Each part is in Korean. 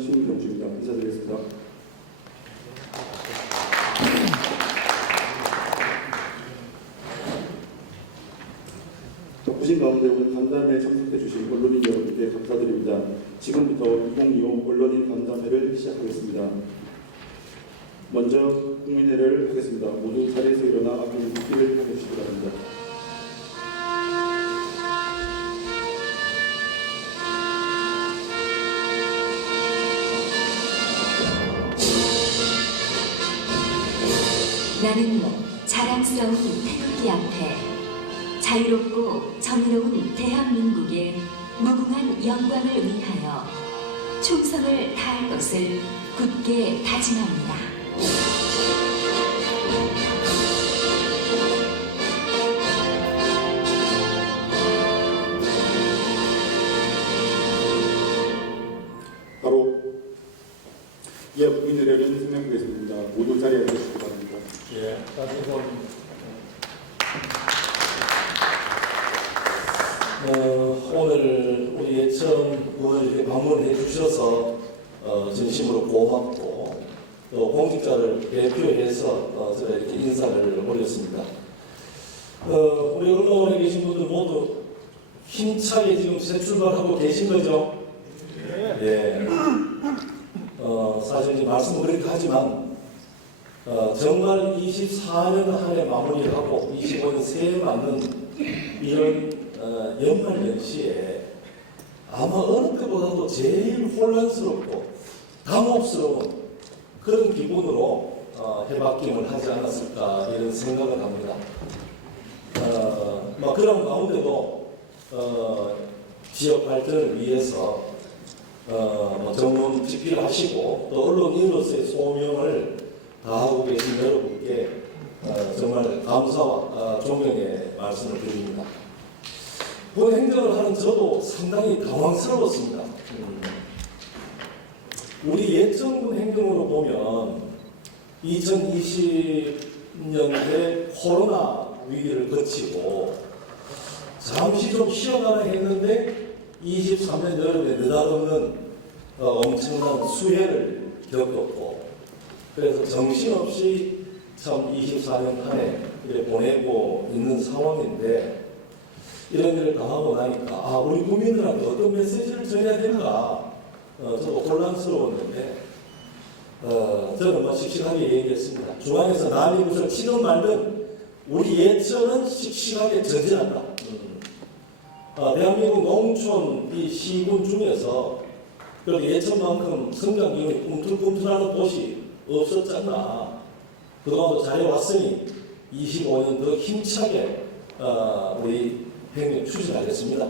신경주입니다. 인사드리겠습니다. 바쁘신 가운데 오늘 간담회에 참석해 주신 언론인 여러분께 감사드립니다. 지금부터 2025 언론인 간담회를 시작하겠습니다. 먼저 국민회를 하겠습니다. 모두 자리에서 일어나 앞에 묻기를 해주시기 바랍니다. 나는 자랑스러운 태극기 앞에 자유롭고 정의로운 대한민국의 무궁한 영광을 위하여 충성을 다할 것을 굳게 다짐합니다. 바로 이어 국민회를 설명드리겠습니다. 모두 자리에 앉으시기 바랍니다. 예, 오늘 우리 예천 오늘 이렇게 방문해 주셔서 진심으로 고맙고 또 공직자를 대표해서 제가 이렇게 인사를 올렸습니다. 우리 언론에 계신 분들 모두 힘차게 지금 새 출발하고 계신 거죠? 예. 사실 이제 말씀은 그렇게 하지만 정말 24년 한 해 마무리하고 25년 새해 맞는 이런 연말 연시에 아마 어느 때보다도 제일 혼란스럽고 당혹스러운 그런 기분으로 해바뀜을 하지 않았을까 이런 생각을 합니다. 그런 가운데도 지역 발전을 위해서 전문 집필하시고 또 언론인으로서의 소명을 다하고 계신 여러분께 정말 감사와 존경의 말씀을 드립니다. 본 행정을 하는 저도 상당히 당황스러웠습니다. 우리 예천군 행정으로 보면 2020년에 코로나 위기를 거치고 잠시 좀 쉬어가나 했는데 23년 여름에 느닷없는 엄청난 수해를 겪었고 그래서 정신없이 참 24년 한 해 보내고 있는 상황인데 이런 일을 당하고 나니까 우리 국민들한테 어떤 메시지를 전해야 될까 저도 혼란스러웠는데 저는 씩씩하게 얘기했습니다. 중앙에서 난리구슬 치든 말든 우리 예천은 씩씩하게 전진한다. 대한민국 농촌 이 시군 중에서 그래도 예천만큼 성장 기운이 꿈틀꿈틀하는 곳이 없었잖아. 그동안도 잘해왔으니 25년 더 힘차게 우리 행정 추진하겠습니다.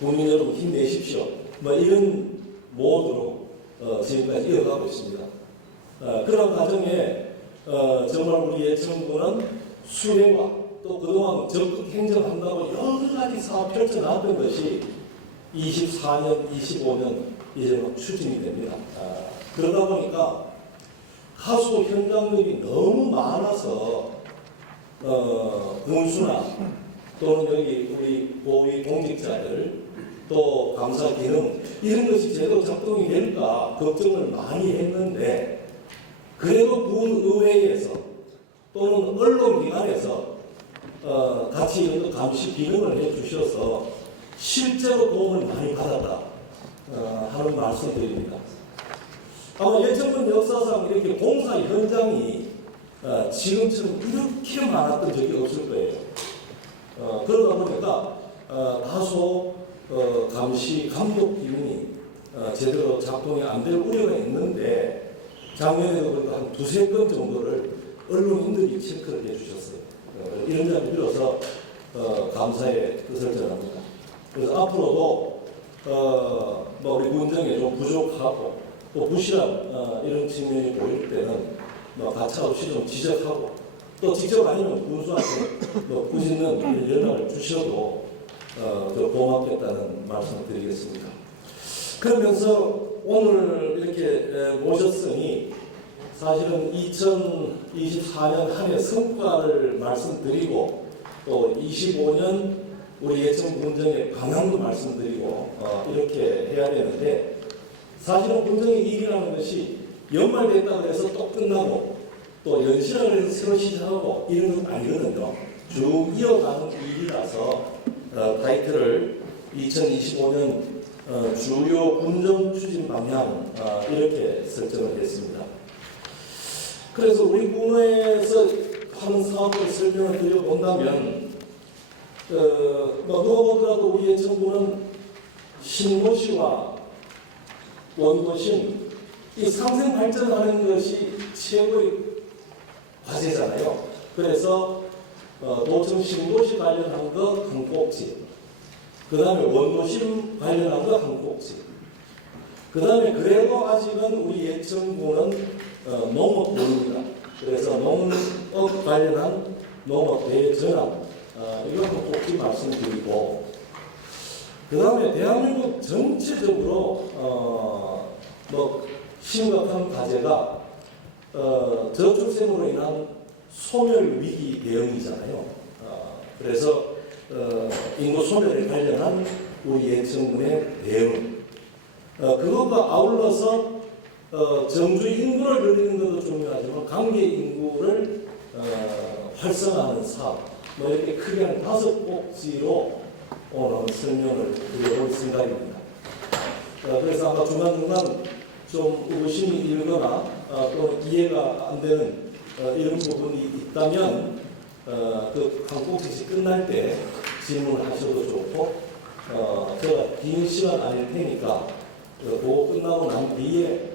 국민 여러분 힘내십시오. 이런 모드로 지금까지 이어가고 있습니다. 그런 과정에 정말 우리 예천군은 수혜와 또 그동안 적극 행정한다고 여러 가지 사업 펼쳐나왔던 것이 24년, 25년 이제 막 추진이 됩니다. 그러다 보니까 하수 현장들이 너무 많아서 군수나 또는 여기 우리 고위 공직자들 또 감사 기능 이런 것이 제대로 작동이 될까 걱정을 많이 했는데 그래도 군의회에서 또는 언론기관에서 같이 이런 감시 기능을 해주셔서 실제로 도움을 많이 받았다 하는 말씀드립니다. 아마 예천군 역사상 이렇게 공사 현장이 지금처럼 이렇게 많았던 적이 없을 거예요. 그러다 보니까 다소 감시 감독 기능이 제대로 작동이 안 될 우려가 있는데 작년에도 그래도 한 두세 건 정도를 언론인들이 체크를 해주셨어요. 이런 점을 빌어서 감사의 뜻을 전합니다. 그래서 앞으로도 우리 군정에 좀 부족하고 또 부실한 이런 측면이 보일 때는 가차없이 좀 지적하고 또 직접 아니면 군수한테 꾸짖는 연락을 주셔도 더 고맙겠다는 말씀을 드리겠습니다. 그러면서 오늘 이렇게 모셨으니 사실은 2024년 한 해 성과를 말씀드리고 또 25년 우리 예천 군정의 방향도 말씀드리고 이렇게 해야 되는데 사실은 공정의 일이라는 것이 연말됐다고 해서 또 끝나고 또 연시라고 해서 새로 시작하고 이런 건 아니거든요. 쭉 이어가는 일이라서 타이틀을 2025년 주요 군정 추진 방향 이렇게 설정을 했습니다. 그래서 우리 군에서 하는 사업을 설명을 드려본다면 누가 보더라도 우리 예천군은 신도시와 원도심 이 상생 발전하는 것이 최고의 과제잖아요. 그래서 도청 신도시 관련한 거 한 꼭지, 그 다음에 원도심 관련한 거 한 꼭지, 그 다음에 그래도 아직은 우리 예천군은 농업군입니다. 그래서 농업 관련한 농업 대전환 이런 거 꼭지 말씀드리고, 그 다음에 대한민국 전체적으로 심각한 과제가 저출생으로 인한 소멸 위기 대응이잖아요. 그래서 인구 소멸에 관련한 우리 예천군의 대응, 그것과 아울러서 정주 인구를 늘리는 것도 중요하지만 관계 인구를 활성화하는 사업, 이렇게 크게 한 5꼭지로 오늘 설명을 드려볼 생각입니다. 그래서 아까 중간중간 좀 의심이 일거나 또 이해가 안 되는 이런 부분이 있다면 그 한 꼭지씩 끝날 때 질문하셔도 좋고, 제가 긴 시간 아닐 테니까 그거 끝나고 난 뒤에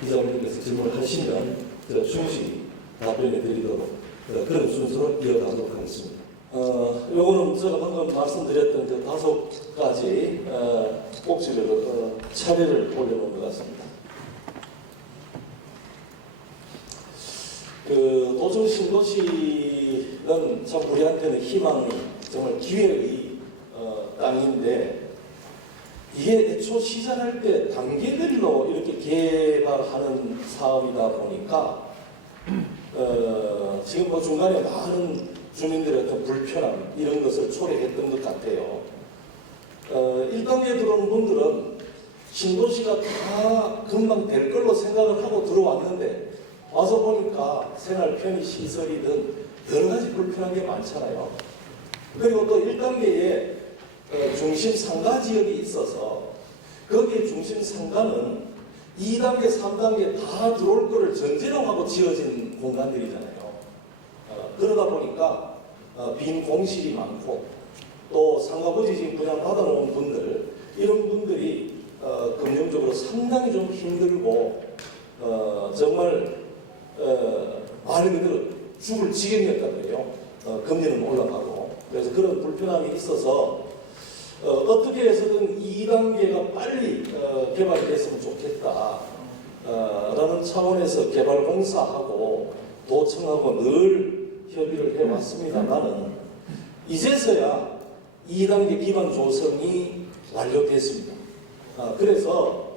기자분들께서 질문을 하시면 충실히 답변해 드리도록 그런 순서로 이어가도록 하겠습니다. 요거는 제가 방금 말씀드렸던 그 5가지 꼭지를 차례를 올려놓은 것 같습니다. 그 도청 신도시는 참 우리한테는 희망, 정말 기회의 땅인데, 이게 애초 시작할 때 단계별로 이렇게 개발하는 사업이다 보니까 지금 중간에 많은 주민들의 어떤 불편함 이런 것을 초래했던 것 같아요. 1단계에 들어오는 분들은 신도시가 다 금방 될 걸로 생각을 하고 들어왔는데 와서 보니까 생활 편의 시설이든 여러 가지 불편한 게 많잖아요. 그리고 또 1단계에 중심 상가 지역이 있어서 거기에 중심 상가는 2단계, 3단계 다 들어올 거를 전제로 하고 지어진 공간들이잖아요. 그러다 보니까 빈 공실이 많고, 또 상가부지 지금 분양 받아놓은 분들, 이런 분들이 금융적으로 상당히 좀 힘들고 정말 말 그대로 죽을 지경이었다 그래요. 금리는 올라가고. 그래서 그런 불편함이 있어서 어떻게 해서든 2단계가 빨리 개발이 됐으면 좋겠다 라는 차원에서 개발공사하고 도청하고 늘 협의를 해왔습니다만은 이제서야 2단계 기반 조성이 완료됐습니다. 그래서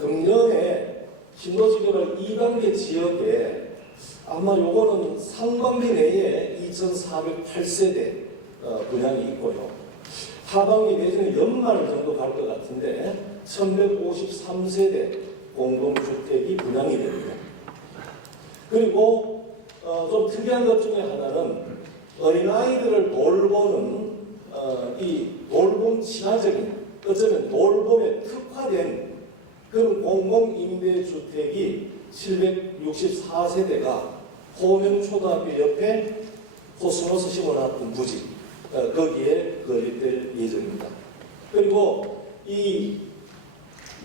금년에 신도시 개발 2단계 지역에 아마 요거는 상반기 내에 2,408세대 분양이 있고요. 하반기 내지는 연말 정도 갈 것 같은데 1,153세대 공동주택이 분양이 됩니다. 그리고 좀 특이한 것 중에 하나는 어린아이들을 돌보는 이 돌봄 친화적인, 어쩌면 돌봄에 특화된 그런 공공임대주택이 764세대가 호명초등학교 옆에 코스모스 심어놨던 부지, 거기에 건립될 예정입니다. 그리고 이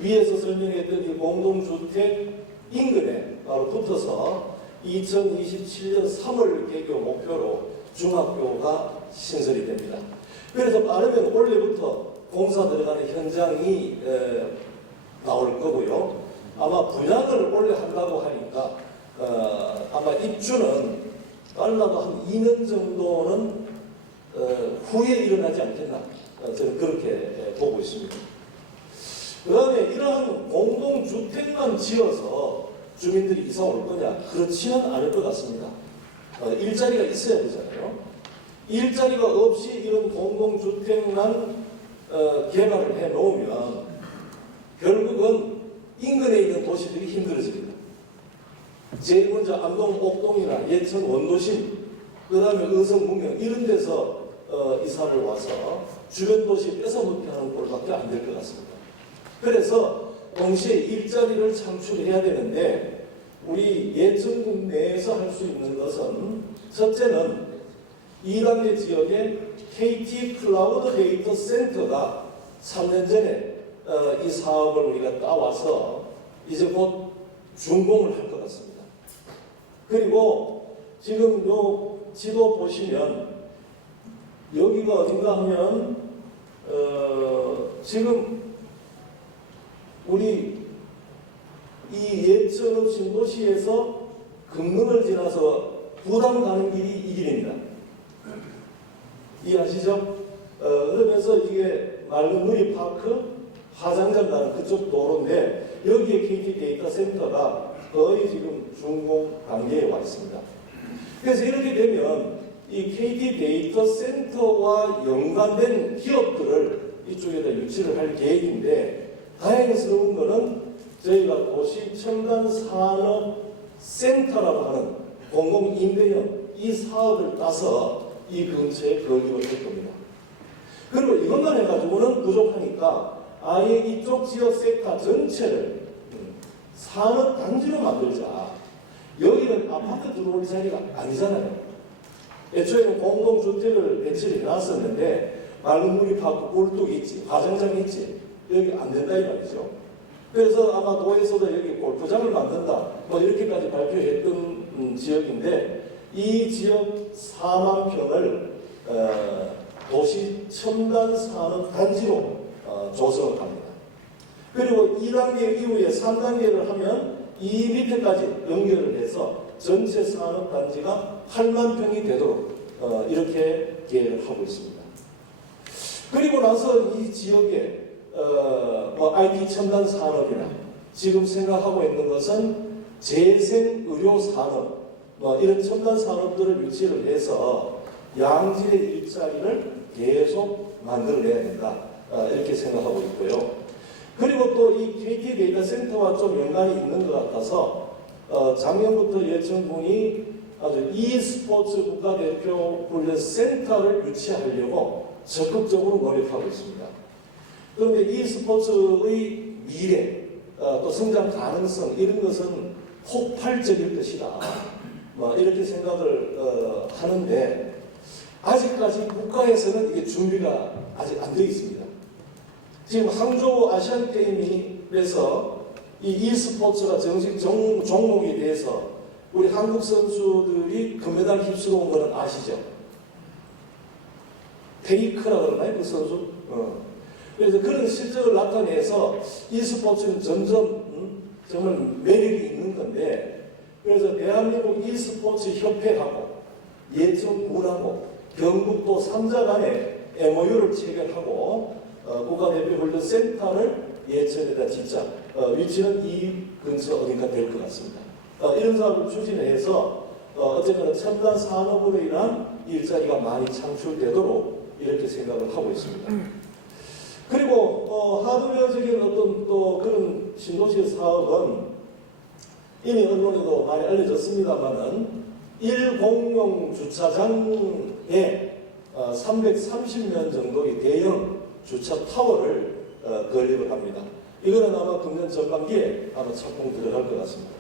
위에서 설명했던 이 공동주택 인근에 바로 붙어서 2027년 3월 개교 목표로 중학교가 신설이 됩니다. 그래서 빠르면 올해부터 공사 들어가는 현장이 나올 거고요. 아마 분양을 올해 한다고 하니까 아마 입주는 빨라도 한 2년 정도는 후에 일어나지 않겠나, 저는 그렇게 보고 있습니다. 그 다음에 이러한 공동주택만 지어서 주민들이 이사 올 거냐? 그렇지는 않을 것 같습니다. 일자리가 있어야 되잖아요. 일자리가 없이 이런 공동주택만 개발을 해 놓으면 결국은 인근에 있는 도시들이 힘들어집니다. 제일 먼저 안동, 옥동이나 예천, 원도심, 그 다음에 의성, 문경 이런 데서 이사를 와서 주변 도시 뺏어먹게 하는 꼴밖에 안 될 것 같습니다. 그래서 동시에 일자리를 창출해야 되는데 우리 예천군 내에서 할 수 있는 것은 첫째는 2단계 지역에 KT 클라우드 데이터 센터가 3년 전에 이 사업을 우리가 따와서 이제 곧 준공을 할 것 같습니다. 그리고 지금 요 지도 보시면 여기가 어딘가 하면 지금 우리 이 예천읍 신도시에서 금능을 지나서 부담 가는 길이 이 길입니다. 이해하시죠? 그러면서 이게 맑은 누리파크 화장장 가는 그쪽 도로인데 여기에 KT 데이터 센터가 거의 지금 준공 단계에 와 있습니다. 그래서 이렇게 되면 이 KT 데이터 센터와 연관된 기업들을 이쪽에다 유치를 할 계획인데 다행스러운 것은 저희가 도시 첨단 산업 센터라고 하는 공공임대형 이 사업을 따서 이 근처에 건립을 할 겁니다. 그리고 이것만 해가지고는 부족하니까 아예 이쪽 지역 섹터 전체를 산업 단지로 만들자. 여기는 아파트 들어올 자리가 아니잖아요. 애초에는 공동주택을 배치를 해놨었는데 맑은 누리파크 꿀뚝 있지, 화장장 있지, 여기 안 된다 이 말이죠. 그래서 아마 도에서도 여기 골프장을 만든다 뭐 이렇게까지 발표했던 지역인데 이 지역 4만 평을 도시 첨단 산업 단지로 조성을 합니다. 그리고 2단계 이후에 3단계를 하면 이 밑에까지 연결을 해서 전체 산업 단지가 8만 평이 되도록 이렇게 계획을 하고 있습니다. 그리고 나서 이 지역에 뭐 IT 첨단 산업이나 지금 생각하고 있는 것은 재생 의료 산업 뭐 이런 첨단 산업들을 유치를 해서 양질의 일자리를 계속 만들어내야 된다 이렇게 생각하고 있고요. 그리고 또 이 KT 데이터 센터와 좀 연관이 있는 것 같아서 작년부터 예천군이 아주 e스포츠 국가대표 훈련 센터를 유치하려고 적극적으로 노력하고 있습니다. 그런데 e스포츠의 미래, 또 성장 가능성 이런 것은 폭발적일 것이다. 뭐 이렇게 생각을 하는데 아직까지 국가에서는 이게 준비가 아직 안 되어 있습니다. 지금 항저우 아시안 게임에서 이 e스포츠가 정식 종목이 돼서 우리 한국 선수들이 금메달 휩쓰고 온 거는 아시죠? 페이크라고 그러나요? 그 선수? 그래서 그런 실적을 나타내서 e스포츠는 점점 정말 매력이 있는 건데 그래서 대한민국 e스포츠 협회하고 예천군하고 경북도 3자 간에 MOU를 체결하고 국가대표 훈련 센터를 예천에다 짓자. 위치는 이 근처 어딘가 될 것 같습니다. 이런 사업을 추진해서 어쨌거나 첨단 산업으로 인한 일자리가 많이 창출되도록 이렇게 생각을 하고 있습니다. 그리고 하드웨어적인 어떤 또 그런 신도시 사업은 이미 언론에도 많이 알려졌습니다만은 1공용 주차장에 330면 정도의 대형 주차 타워를 건립을 합니다. 이거는 아마 금년 전반기에 아마 착공 들어갈 것 같습니다.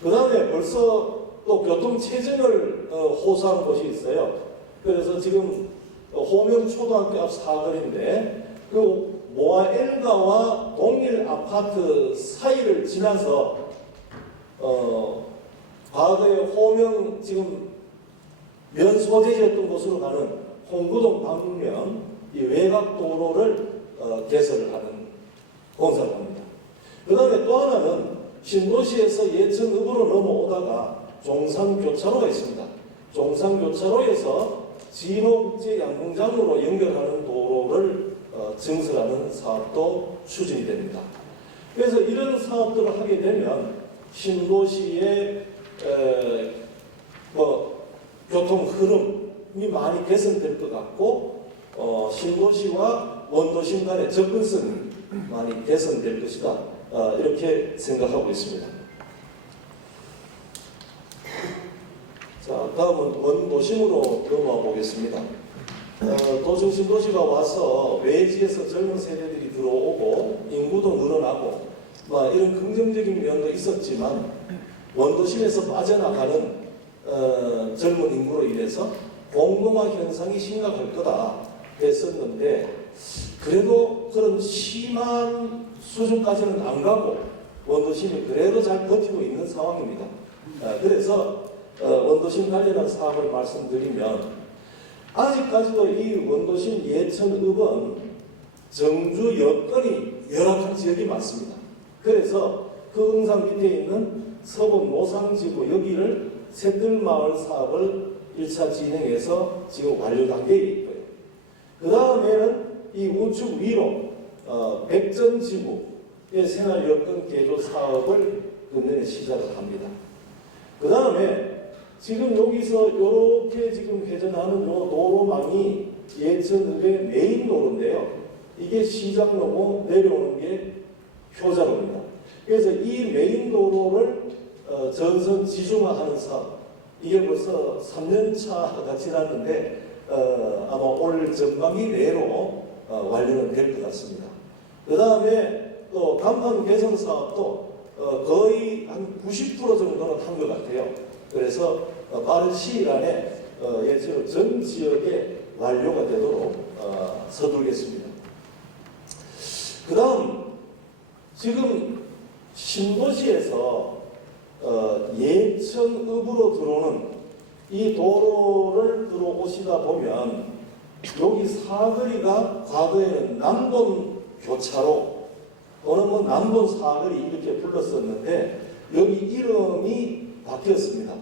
그 다음에 벌써 또 교통체증을 호소하는 곳이 있어요. 그래서 지금 호명초등학교 앞 사거리인데 그 모아엘가와 동일 아파트 사이를 지나서 과거에 호명 지금 면 소재지였던 곳으로 가는 홍구동 방면 이 외곽 도로를 개설을 하는 공사를 합니다. 그 다음에 또 하나는 신도시에서 예천읍으로 넘어오다가 종산교차로가 있습니다. 종산교차로에서 진호국제양궁장으로 연결하는 도로를 증설하는 사업도 추진이 됩니다. 그래서 이런 사업들을 하게 되면 신도시의 교통 흐름이 많이 개선될 것 같고 신도시와 원도심 간의 접근성이 많이 개선될 것이다. 이렇게 생각하고 있습니다. 자, 다음은 원도심으로 넘어가 보겠습니다. 도심 신도시가 와서 외지에서 젊은 세대들이 들어오고 인구도 늘어나고 이런 긍정적인 면도 있었지만 원도심에서 빠져나가는 젊은 인구로 인해서 공동화 현상이 심각할 거다 했었는데 그래도 그런 심한 수준까지는 안 가고 원도심이 그래도 잘 버티고 있는 상황입니다. 그래서 원도심 관련한 사업을 말씀드리면 아직까지도 이 원도심 예천읍은 정주 여건이 열악한 지역이 많습니다. 그래서 그 응상 밑에 있는 서본 노상지구 여기를 새들마을 사업을 1차 진행해서 지금 완료 단계에 있고요. 그 다음에는 이 우측 위로 백전지구의 생활여건 개조 사업을 금년에 시작을 합니다. 그 다음에 지금 여기서 이렇게 지금 회전하는 요 도로망이 예천읍의 메인 도로인데요. 이게 시장로고 내려오는 게 효자로입니다. 그래서 이 메인 도로를 전선 지중화하는 사업, 이게 벌써 3년차가 지났는데 아마 올 전반기 내로 완료는 될 것 같습니다. 그 다음에 또 간판 개선 사업도 거의 한 90% 정도는 한 것 같아요. 그래서 빠른 시일 안에 예천읍 전 지역에 완료가 되도록 서두르겠습니다. 그 다음 지금 신도시에서 예천읍으로 들어오는 이 도로를 들어오시다 보면 여기 사거리가 과거에는 남본 교차로 또는 남본 사거리 이렇게 불렀었는데 여기 이름이 바뀌었습니다.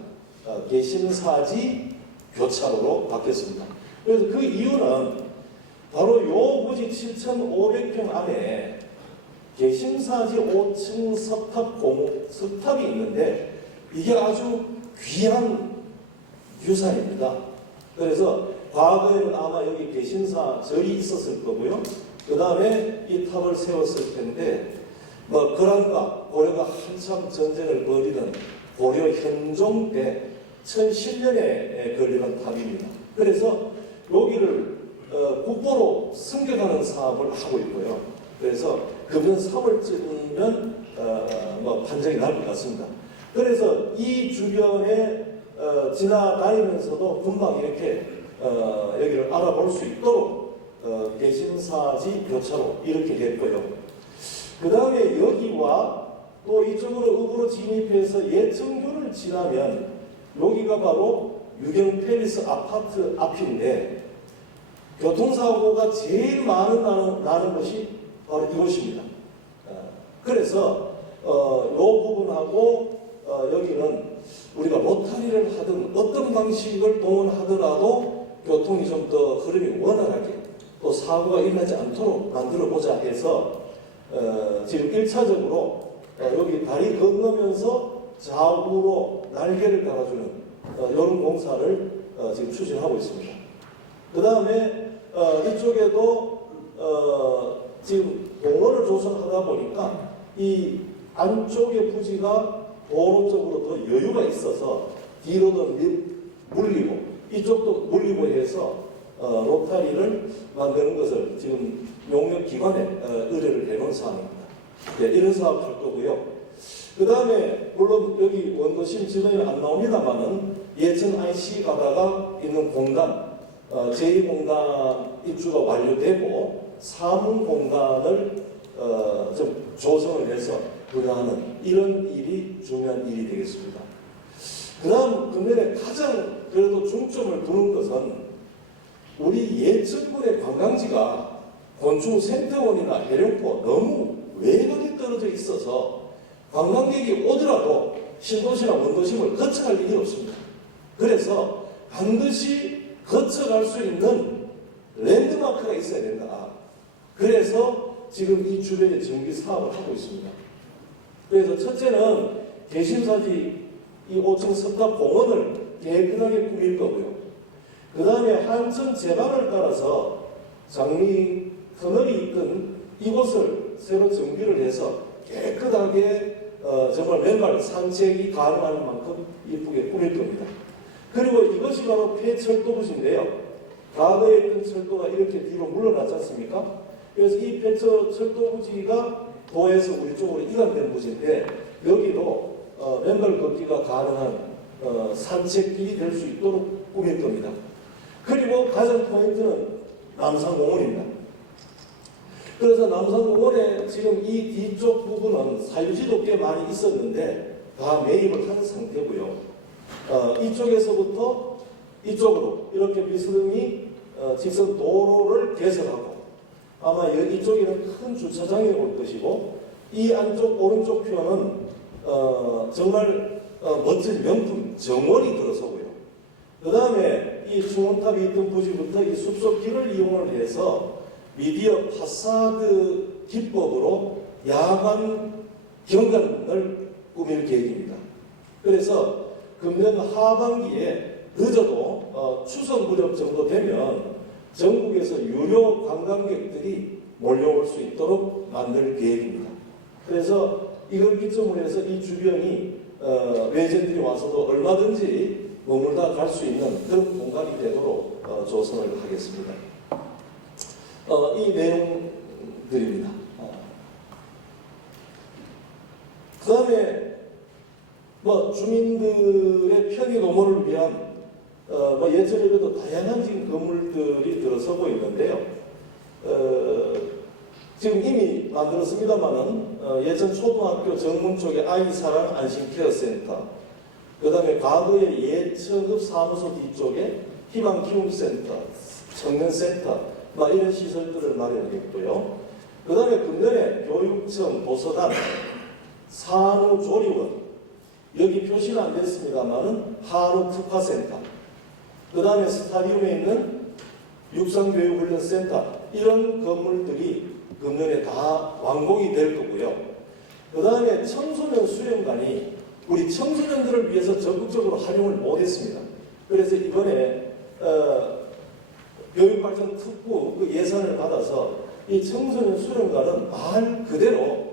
개신사지 교차로로 바뀌었습니다. 그래서 그 이유는 바로 요 부지 7,500평 안에 개신사지 5층 석탑이 있는데 이게 아주 귀한 유산입니다. 그래서 과거에는 아마 여기 개신사 절이 있었을 거고요. 그 다음에 이 탑을 세웠을 텐데 거란과 고려가 한참 전쟁을 벌이던 고려 현종 때 1010년에 건립한 탑입니다. 그래서 여기를 국보로 승격하는 사업을 하고 있고요. 그래서 금년 3월쯤이면 판정이 날 것 같습니다. 그래서 이 주변에 지나다니면서도 금방 이렇게 여기를 알아볼 수 있도록 개신사지 교차로 이렇게 됐고요. 그 다음에 여기와 또 이쪽으로 읍으로 진입해서 예천교를 지나면 여기가 바로 유경 팰리스 아파트 앞인데 교통사고가 제일 많은 나는 것이 바로 이곳입니다. 그래서 이 부분하고 여기는 우리가 로타리를 하든 어떤 방식을 동원하더라도 교통이 좀 더 흐름이 원활하게 또 사고가 일어나지 않도록 만들어보자 해서 지금 1차적으로 여기 다리 건너면서 좌우로 날개를 달아주는 이런 공사를 지금 추진하고 있습니다. 그 다음에 이쪽에도 지금 공원을 조성하다 보니까 이 안쪽의 부지가 도로 쪽으로 더 여유가 있어서 뒤로도 물리고 이쪽도 물리고 해서 로타리를 만드는 것을 지금 용역기관에 의뢰를 해놓은 사항입니다. 네, 이런 사업 할 거고요. 그 다음에 물론 여기 원도심 지도에는 안 나옵니다만은 예천 IC 가다가 있는 공간 제2공간 입주가 완료되고 3문 공간을 좀 조성을 해서 분양하는 이런 일이 중요한 일이 되겠습니다. 그 다음 금년에 가장 그래도 중점을 두는 것은 우리 예천군의 관광지가 곤충 생태원이나 해령포 너무 외곽에 떨어져 있어서 관광객이 오더라도 신도시나 원도심을 거쳐갈 일이 없습니다. 그래서 반드시 거쳐갈 수 있는 랜드마크가 있어야 된다. 그래서 지금 이 주변에 정비 사업을 하고 있습니다. 그래서 첫째는 개신사지 이 5층 석탑 공원을 깨끗하게 꾸밀 거고요. 그 다음에 한천 제방을 따라서 장미 터널이 있던 이곳을 새로 정비를 해서 깨끗하게 정말 맨발 산책이 가능한 만큼 이쁘게 꾸밀 겁니다. 그리고 이것이 바로 폐철도부지인데요. 과거에 있던 철도가 이렇게 뒤로 물러났지 않습니까? 그래서 이 폐철도부지가 도에서 우리 쪽으로 이관된 부지인데 여기도 맨발 걷기가 가능한 산책길이 될 수 있도록 꾸밀 겁니다. 그리고 가장 포인트는 남산공원입니다. 그래서 남산공원에 지금 이 뒤쪽 부분은 사유지도 꽤 많이 있었는데 다 매입을 한 상태고요. 이쪽에서부터 이쪽으로 이렇게 비스듬히 직선 도로를 개설하고 아마 이쪽에는 큰 주차장이 올 것이고 이 안쪽 오른쪽 표는 정말 멋진 명품 정원이 들어서고요. 그 다음에 이 중원탑이 있던 부지부터 이 숲속길을 이용을 해서 미디어 파사드 기법으로 야간 경관을 꾸밀 계획입니다. 그래서 금년 하반기에 늦어도 추석 무렵 정도 되면 전국에서 유료 관광객들이 몰려올 수 있도록 만들 계획입니다. 그래서 이걸 기점으로 해서 이 주변이 외진들이 와서도 얼마든지 머물다 갈 수 있는 그런 공간이 되도록 조성을 하겠습니다. 이 내용들입니다. 그 다음에 주민들의 편의 노모를 위한 예전에도 다양한 지금 건물들이 들어서고 있는데요. 지금 이미 만들었습니다만은 예전 초등학교 정문 쪽에 아이사랑 안심케어센터, 그 다음에 과거의 예천읍 사무소 뒤쪽에 희망키움센터, 청년센터, 이런 시설들을 마련했고요. 그 다음에 금년에 교육청, 도서관, 산후조리원, 여기 표시는 안 됐습니다만은 한우특화센터, 그 다음에 스타디움에 있는 육상교육훈련센터, 이런 건물들이 금년에 다 완공이 될 거고요. 그 다음에 청소년 수련관이 우리 청소년들을 위해서 적극적으로 활용을 못했습니다. 그래서 이번에 교육발전 특구 그 예산을 받아서 이 청소년 수련관은 말 그대로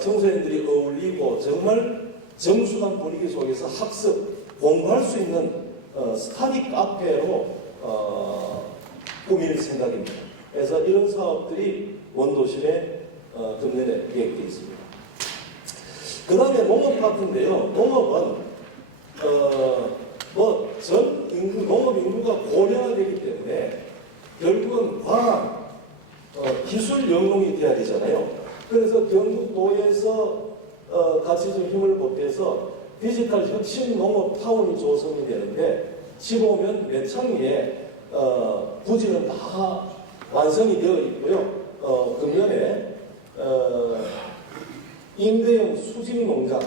청소년들이 어울리고 정말 정수한 분위기 속에서 학습, 공부할 수 있는 스타디 카페로 꾸밀 생각입니다. 그래서 이런 사업들이 원도심에 금년에 계획되어 있습니다. 그 다음에 농업 파트인데요. 농업은 전 인구, 농업 인구가 고령화되기 때문에 결국은 과학, 기술 영농이 돼야 되잖아요. 그래서 경북도에서 같이 좀 힘을 보태서 디지털 혁신 농업 타운이 조성이 되는데 15면 매창리에 부지는 다 완성이 되어 있고요. 금년에 임대형 수직농장,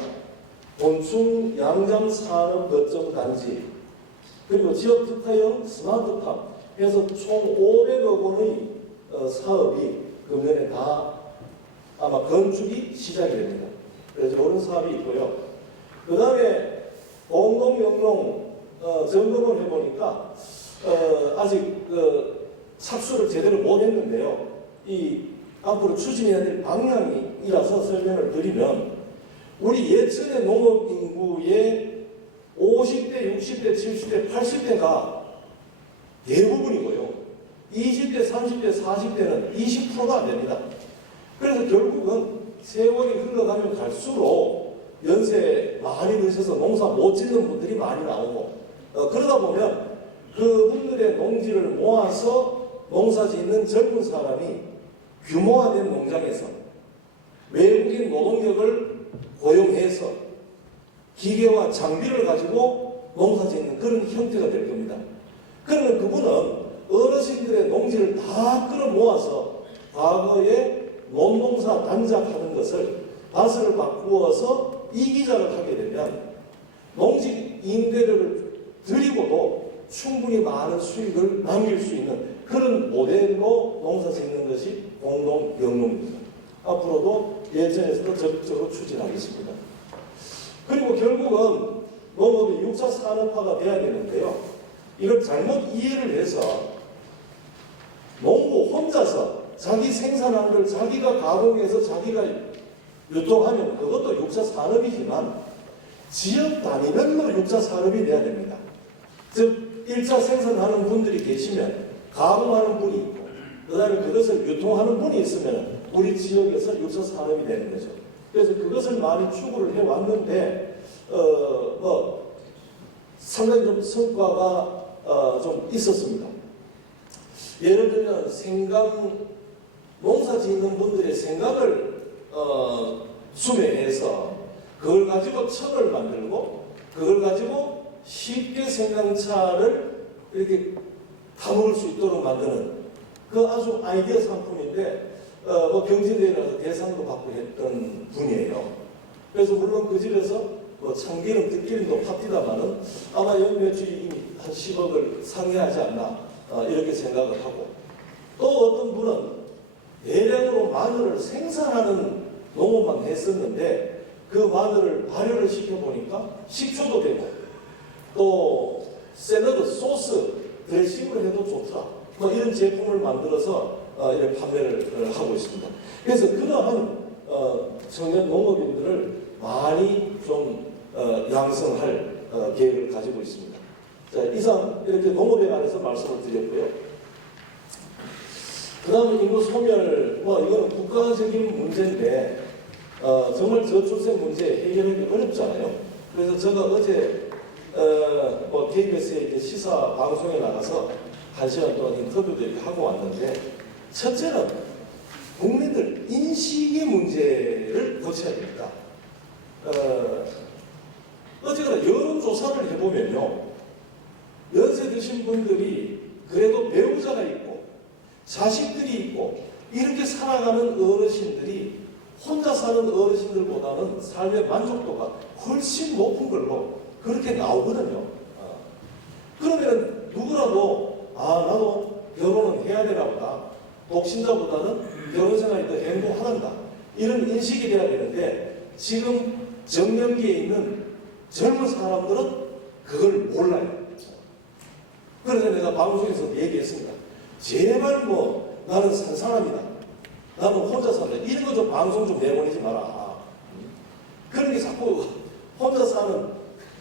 곤충 양장 산업 거점 단지, 그리고 지역 특화형 스마트팜 해서 총 500억 원의 사업이 금년에 다 아마 건축이 시작이 됩니다. 그래서 이런 사업이 있고요. 그 다음에 공동영농 점검을 해보니까 아직 착수를 제대로 못했는데요. 이 앞으로 추진해야 될 방향이라서 설명을 드리면 우리 예전의 농업 인구의 50대, 60대, 70대, 80대가 대부분이고요. 20대, 30대, 40대는 20%가 안 됩니다. 그래서 결국은 세월이 흘러가면 갈수록 연세 많이 드셔서 농사 못 짓는 분들이 많이 나오고 그러다 보면 그분들의 농지를 모아서 농사 짓는 젊은 사람이 규모화된 농장에서 외국인 노동력을 고용해서 기계와 장비를 가지고 농사 짓는 그런 형태가 될 겁니다. 그러면 그분은 어르신들의 농지를 다 끌어모아서 과거에 논농사 단작하는 것을 밭을 바꾸어서 이기작을 하게 되면 농지 임대료를 드리고도 충분히 많은 수익을 남길 수 있는 그런 모델로 농사 짓는 것이 공동영농입니다. 앞으로도 예전에서도 적극적으로 추진하겠습니다. 그리고 결국은 농업이 6차 산업화가 돼야 되는데요. 이걸 잘못 이해를 해서 농부 혼자서 자기 생산한 걸 자기가 가공해서 자기가 유통하면 그것도 육사 산업이지만 지역 단위별로 육사 산업이 돼야 됩니다. 즉 1차 생산하는 분들이 계시면 가공하는 분이 있고 그 다음에 그것을 유통하는 분이 있으면 우리 지역에서 육사 산업이 되는 거죠. 그래서 그것을 많이 추구를 해왔는데 상당히 좀 성과가 좀 있었습니다. 예를 들면 생강 농사 짓는 분들의 생강을 수매해서 그걸 가지고 청을 만들고 그걸 가지고 쉽게 생강차를 이렇게 타먹을 수 있도록 만드는 그 아주 아이디어 상품인데 경진대회 나서 대상도 받고 했던 분이에요. 그래서 물론 그 집에서 참기름, 들기름도 팝디다마는 아마 연매출이 이미 한 10억을 상회하지 않나 이렇게 생각을 하고 또 어떤 분은 대량으로 마늘을 생산하는 농업만 했었는데 그 마늘을 발효를 시켜보니까 식초도 되고 또 샐러드, 소스, 드레싱을 해도 좋더라. 이런 제품을 만들어서 이렇게 판매를 하고 있습니다. 그래서 그러한 청년 농업인들을 많이 좀 양성할 계획을 가지고 있습니다. 자, 이상 이렇게 농업에 관해서 말씀을 드렸고요. 그 다음에 인구 소멸, 이거는 국가적인 문제인데 정말 저출생 문제 해결하기 어렵잖아요. 그래서 제가 어제 KBS의 이렇게 시사 방송에 나가서 1시간 동안 인터뷰를 하고 왔는데 첫째는 국민들 인식의 문제를 고쳐야 됩니다. 어쨌거나 여론조사를 해보면요. 연세 드신 분들이 그래도 배우자가 있고 자식들이 있고 이렇게 살아가는 어르신들이 혼자 사는 어르신들보다는 삶의 만족도가 훨씬 높은 걸로 그렇게 나오거든요. 그러면 누구라도 나도 결혼은 해야 되나 보다. 독신자보다는 결혼생활이 더 행복하단다. 이런 인식이 돼야 되는데 지금 정년기에 있는 젊은 사람들은 그걸 몰라요. 그래서 내가 방송에서 얘기했습니다. 제발 나는 산 사람이다. 나는 혼자 산다. 이런 거 좀 방송 좀 내보내지 마라. 그런 게 자꾸 혼자 사는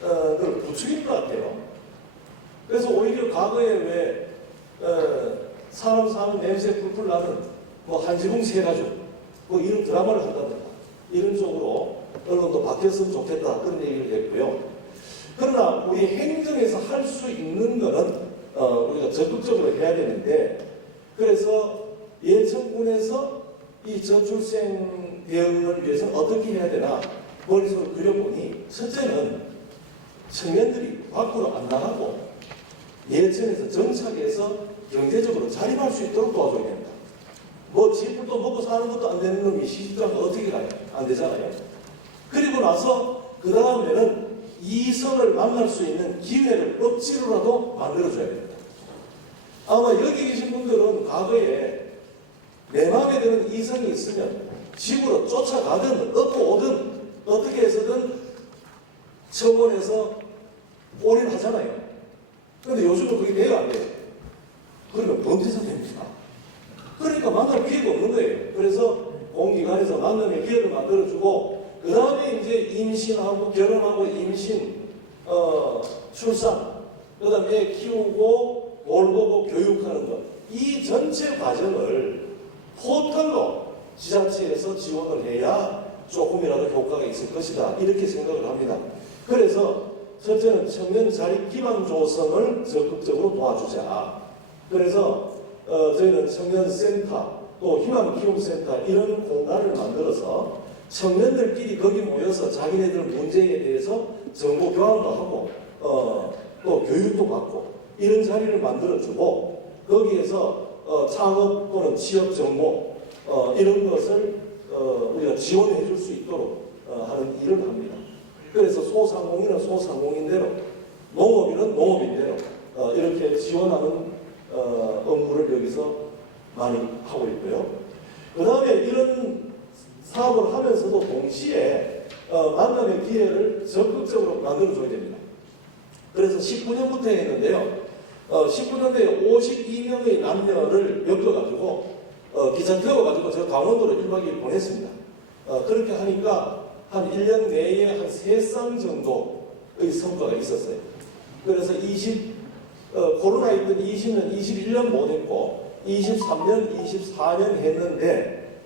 걸 부추기는 것 같아요. 그래서 오히려 과거에 왜 사람 사는 냄새 풀풀 나는 한지붕 세 가족 이런 드라마를 한다든가 이런 쪽으로 언론도 바뀌었으면 좋겠다 그런 얘기를 했고요. 그러나 우리 행정에서 할 수 있는 거는 우리가 적극적으로 해야 되는데 그래서 예천군에서 이 저출생 대응을 위해서는 어떻게 해야 되나 머릿속을 그려보니 첫째는 청년들이 밖으로 안 나가고 예천에서 정착해서 경제적으로 자립할 수 있도록 도와줘야 된다. 지금도 먹고 사는 것도 안 되는 놈이 시집가면 어떻게 가요? 안 되잖아요. 그리고 나서 그 다음에는 이성을 만날 수 있는 기회를 억지로라도 만들어줘야 됩니다. 아마 여기 계신 분들은 과거에 내 마음에 드는 이성이 있으면 집으로 쫓아가든 얻고 오든 어떻게 해서든 청원해서 올인하잖아요. 그런데 요즘은 그게 돼요, 안 돼요? 그러면 범죄자 됩니다. 그러니까 만날 기회가 없는 거예요. 그래서 공기관에서 만남의 기회를 만들어주고 그 다음에 이제 임신하고 결혼하고 임신, 출산, 그 다음에 애 키우고 돌보고 교육하는 것. 이 전체 과정을 포털로 지자체에서 지원을 해야 조금이라도 효과가 있을 것이다. 이렇게 생각을 합니다. 그래서 첫째는 청년 자립 기반 조성을 적극적으로 도와주자. 그래서 저희는 청년센터 또 희망기움센터 이런 공간을 만들어서 청년들끼리 거기 모여서 자기네들 문제에 대해서 정보 교환도 하고 또 교육도 받고 이런 자리를 만들어주고 거기에서 창업 또는 취업 정보 이런 것을 우리가 지원해 줄 수 있도록 하는 일을 합니다. 그래서 소상공인은 소상공인대로 농업인은 농업인대로 이렇게 지원하는 업무를 여기서 많이 하고 있고요. 그 다음에 이런 사업을 하면서도 동시에 만남의 기회를 적극적으로 만들어줘야 됩니다. 그래서 19년부터 했는데요. 19년도에 52명의 남녀를 엮어가지고 기차 태워가지고 저 강원도로 1박 2일 보냈습니다. 그렇게 하니까 한 1년 내에 한 3쌍 정도의 성과가 있었어요. 그래서 코로나 있던 20년, 21년 못했고 23년, 24년 했는데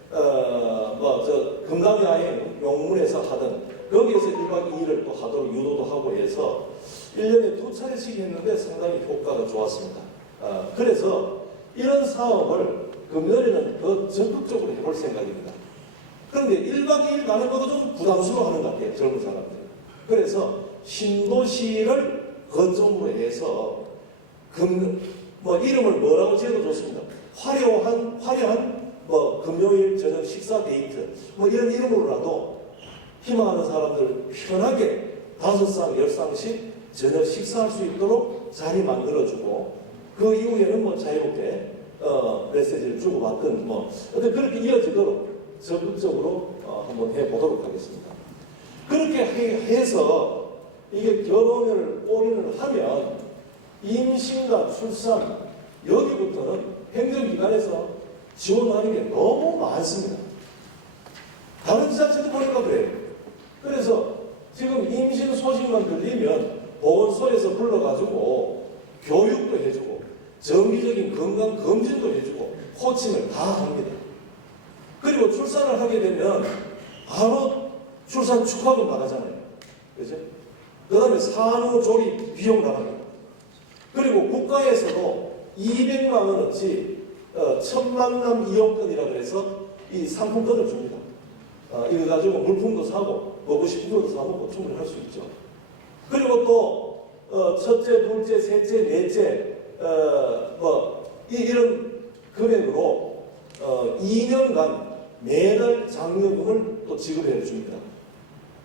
금강야행 용문에서 하던 거기에서 1박 2일을 또 하도록 유도도 하고 해서 1년에 2차례씩 했는데 상당히 효과가 좋았습니다. 그래서 이런 사업을 금년에는 더 적극적으로 해볼 생각입니다. 그런데 1박 2일 가는 것도 좀 부담스러워하는 것 같아요, 젊은 사람들. 그래서 신도시를 거점으로 해서 이름을 뭐라고 지어도 좋습니다. 화려한 금요일 저녁 식사 데이트 이런 이름으로라도 희망하는 사람들 편하게 5쌍, 10쌍씩 저녁 식사할 수 있도록 자리 만들어주고 그 이후에는 자유롭게 메시지를 주고받든 어떤 그렇게 이어지도록 적극적으로 한번 해보도록 하겠습니다. 그렇게 해서 이게 결혼을 올인을 하면 임신과 출산 여기부터는 행정기관에서 지원하는 게 너무 많습니다. 다른 지자체도 보니까 그래요. 그래서 지금 임신 소식만 들리면 보건소에서 불러가지고 교육도 해주고 정기적인 건강 검진도 해주고 코칭을 다 합니다. 그리고 출산을 하게 되면 바로 출산 축하금 나가잖아요. 그죠? 그 다음에 산후조리 비용 나갑니다. 그리고 국가에서도 200만 원어치 천만남 이용권이라고 해서 이 상품권을 줍니다. 이거 가지고 물품도 사고 먹고 싶은 것도 사 먹고 충분히 할 수 있죠. 그리고 또 첫째, 둘째, 셋째, 넷째 이런 금액으로 2년간 매달 장려금을 또 지급해 줍니다.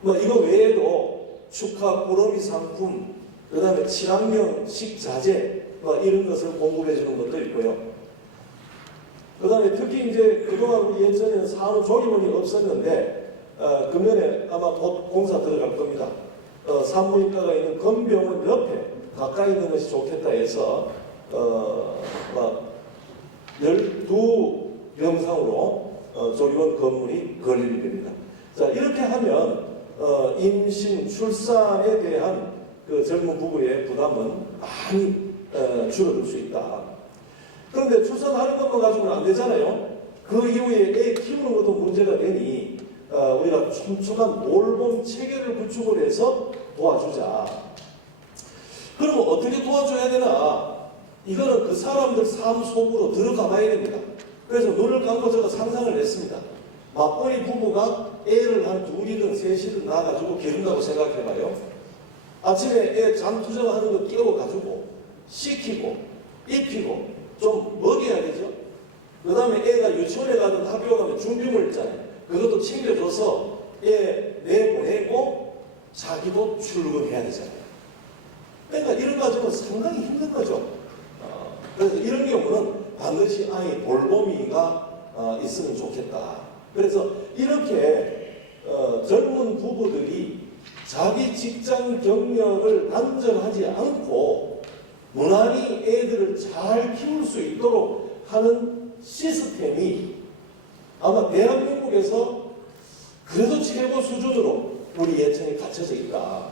이거 외에도 축하 꾸러미 상품, 그 다음에 친환경 식자재 이런 것을 공급해 주는 것도 있고요. 그 다음에 특히 이제 그동안 우리 예전에는 산후조리원이 없었는데 금년에 아마 곧 공사 들어갈 겁니다. 산부인과가 있는 건병원 옆에 가까이 있는 것이 좋겠다 해서 12병상으로 조리원 건물이 건립이 됩니다. 자, 이렇게 하면 임신, 출산에 대한 그 젊은 부부의 부담은 많이 줄어들 수 있다. 그런데 출산하는 것만 가지고는 안 되잖아요. 그 이후에 애 키우는 것도 문제가 되니 우리가 촘촘한 몰봄 체계를 구축을 해서 도와주자. 그러면 어떻게 도와줘야 되나? 이거는 그 사람들 삶 속으로 들어가 봐야 됩니다. 그래서 눈을 감고 제가 상상을 했습니다. 맞벌이 부부가 애를 한 2이든 3이든 낳아가지고 기른다고 생각해봐요. 아침에 애 잠 투정하는 거 깨워가지고 씻기고 입히고 좀 먹여야 되죠. 그 다음에 애가 유치원에 가든 학교 가면 준비물 있잖아요. 그것도 챙겨줘서 애 내보내고 자기도 출근해야 되잖아요. 그러니까 이런 거 가지고는 상당히 힘든 거죠. 그래서 이런 경우는 반드시 아이 돌보미가 있으면 좋겠다. 그래서 이렇게 젊은 부부들이 자기 직장 경력을 단절하지 않고 무난히 애들을 잘 키울 수 있도록 하는 시스템이 아마 대한민국에서 그래도 최고 수준으로 우리 예천이 갖춰져 있다.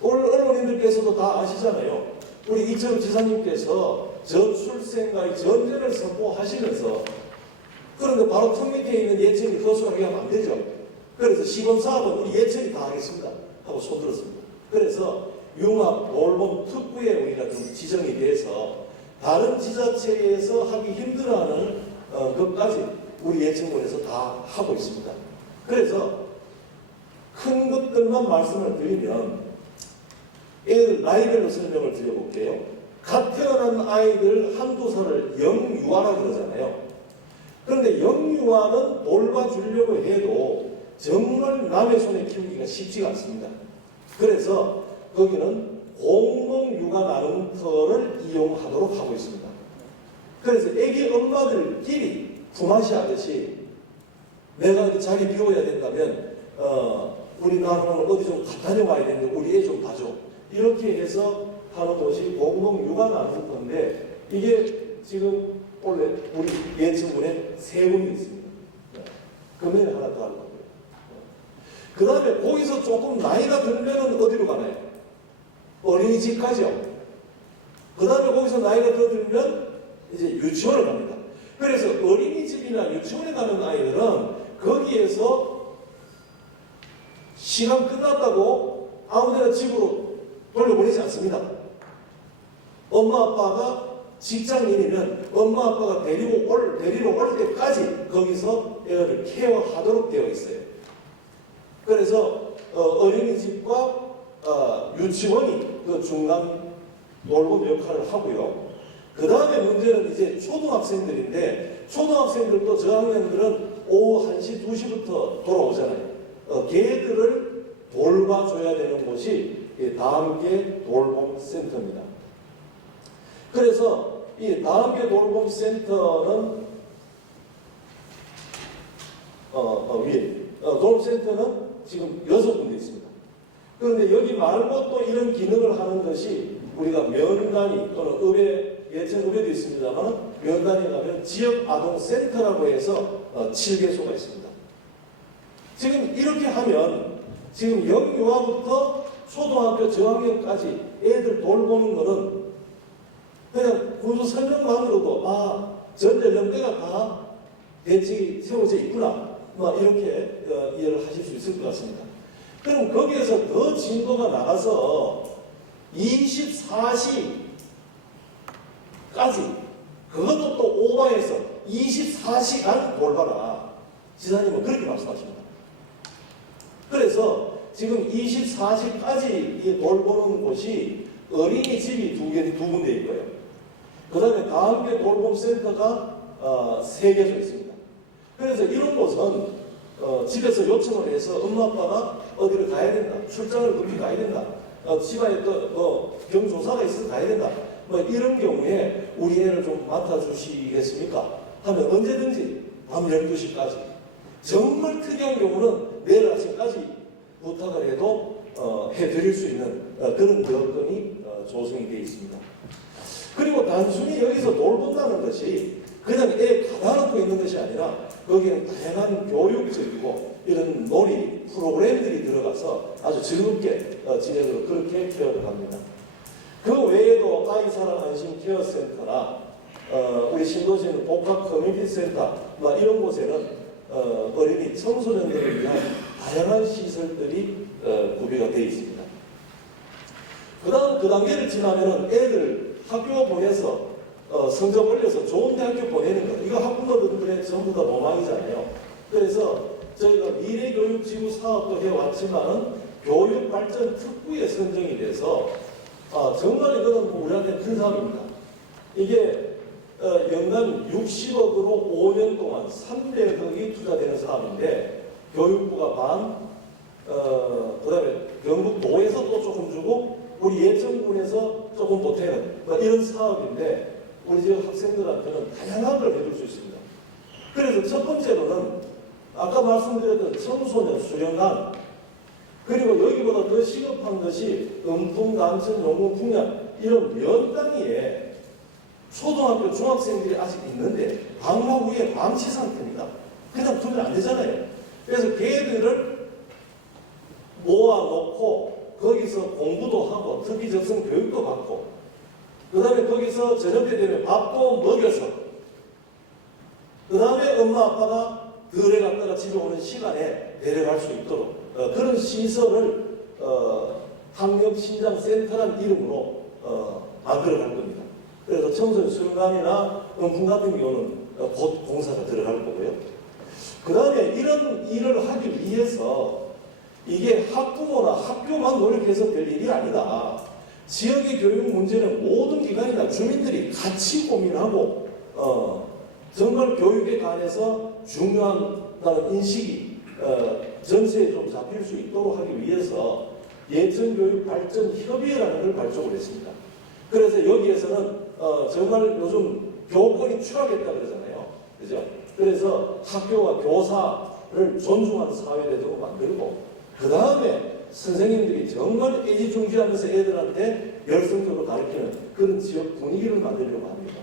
오늘 언론인들께서도 다 아시잖아요. 우리 이철우 지사님께서 저출생과의 전제를 선포하시면서 그런데 바로 턱 밑에 있는 예천이 허술하게 하면 안 되죠. 그래서 시범사업은 우리 예천이 다 하겠습니다 하고 손들었습니다. 그래서 융합, 돌봄, 특구에 우리가 좀 지정이 돼서 다른 지자체에서 하기 힘들어하는 것까지 우리 예천군에서 다 하고 있습니다. 그래서 큰 것들만 말씀을 드리면 애들 나이별로 설명을 드려볼게요. 갓 태어난 아이들 한두 살을 영유아라 그러잖아요. 그런데 영유아는 돌봐주려고 해도 정말 남의 손에 키우기가 쉽지가 않습니다. 그래서 거기는 공동육아나눔터를 이용하도록 하고 있습니다. 그래서 애기 엄마들끼리 품앗이 하듯이 내가 자리 비워야 된다면 우리 나는 어디 좀 갔다 와야 되는데 우리 애 좀 봐줘. 이렇게 해서 하는 것이 공동육아나눔터인데 이게 지금 원래 우리 예천군에 3군이 있습니다. 금년에 하나 더 하려고요. 그 다음에 거기서 조금 나이가 들면은 어디로 가나요? 어린이집 가죠. 그 다음에 거기서 나이가 더 들면 이제 유치원을 갑니다. 그래서 어린이집이나 유치원에 가는 아이들은 거기에서 시간 끝났다고 아무데나 집으로 돌려보내지 않습니다. 엄마 아빠가 직장인이면 엄마 아빠가 데리러 올 때까지 거기서 애를 케어하도록 되어 있어요. 그래서 어린이집과 유치원이 그 중간 돌봄 역할을 하고요. 그 다음에 문제는 이제 초등학생들인데, 초등학생들도 저학년들은 오후 1시, 2시부터 돌아오잖아요. 걔들을 돌봐줘야 되는 곳이 다함계 돌봄센터입니다. 그래서 이 다함계 돌봄센터는 위에 돌봄센터는 지금 6군데 있습니다. 그런데 여기 말고 또 이런 기능을 하는 것이 우리가 면단위 또는 읍에 예천읍에도 있습니다만 면단위 가면 지역아동센터라고 해서 7개소가 있습니다. 지금 이렇게 하면 지금 영유아부터 초등학교 저학년까지 애들 돌보는 거는 그냥 구조 설명만으로도 전 연령대가 다 대책이 세워져 있구나 이렇게 이해를 하실 수 있을 것 같습니다. 그럼 거기에서 더 진도가 나가서 24시까지 그것도 또 오버해서 24시간 돌봐라. 지사님은 그렇게 말씀하십니다. 그래서 지금 24시까지 돌보는 곳이 어린이집이 두 군데 있고요. 그 다음에 다함계 돌봄센터가 3개소 있습니다. 그래서 이런 곳은 집에서 요청을 해서 엄마 아빠가 어디를 가야 된다, 출장을 급히 가야 된다, 집안에 또 경조사가 있어서 가야 된다, 이런 경우에 우리 애를 좀 맡아주시겠습니까? 하면 언제든지 밤 12시까지, 정말 특이한 경우는 내일 아침까지 부탁을 해도 해드릴 수 있는 그런 여건이 조성이 되어 있습니다. 그리고 단순히 여기서 돌본다는 것이 그냥 애 가다 놓고 있는 것이 아니라 거기에는 다양한 교육적이고 이런 놀이 프로그램들이 들어가서 아주 즐겁게 지내도록 그렇게 케어를 합니다. 그 외에도 아이사랑 안심케어센터나 우리 신도시는 복합 커뮤니티 센터 이런 곳에는 어린이 청소년들을 위한 다양한 시설들이 구비가 되어 있습니다. 그 다음 그 단계를 지나면은 애들 학교 보내서 성적 올려서 좋은 대학교 보내는 것, 이거 학부모들의 전부 다 로망이잖아요. 그래서 저희가 미래교육지구 사업도 해왔지만은 교육발전 특구에 선정이 돼서 정말 이거는 우리한테 큰 사업입니다. 이게 연간 60억으로 5년 동안 300억이 투자되는 사업인데 교육부가 반, 그 다음에 경북도에서 또 조금 주고 우리 예천군에서 조금 보태는 이런 사업인데 우리 지역 학생들한테는 다양한 걸 해줄 수 있습니다. 그래서 첫 번째로는 아까 말씀드렸던 청소년 수련관, 그리고 여기보다 더 시급한 것이 음풍, 단천, 용궁, 풍년 이런 면 단위에 초등학교, 중학생들이 아직 있는데 방과 후에 방치 상태입니다. 그냥 두면 안 되잖아요. 그래서 걔들을 모아놓고 거기서 공부도 하고 특기 적성 교육도 받고 그 다음에 거기서 저녁 때 되면 밥도 먹여서 그 다음에 엄마 아빠가 들에 갔다가 집에 오는 시간에 내려갈 수 있도록 그런 시설을 학력신장센터라는 이름으로 만들어갈 겁니다. 그래서 청소년 수련관이나 음품 같은 경우는 곧 공사가 들어갈 거고요. 그 다음에 이런 일을 하기 위해서 이게 학부모나 학교만 노력해서 될 일이 아니다. 지역의 교육 문제는 모든 기관이나 주민들이 같이 고민하고 정말 교육에 관해서 중요하다는 인식이 전체에 좀 잡힐 수 있도록 하기 위해서 예천교육발전협의회라는 걸 발족을 했습니다. 그래서 여기에서는 정말 요즘 교권이 추락했다 그러잖아요. 그죠? 그래서 학교와 교사를 존중하는 사회대적으로 만들고 그 다음에 선생님들이 정말 애지중지하면서 애들한테 열성적으로 가르치는 그런 지역 분위기를 만들려고 합니다.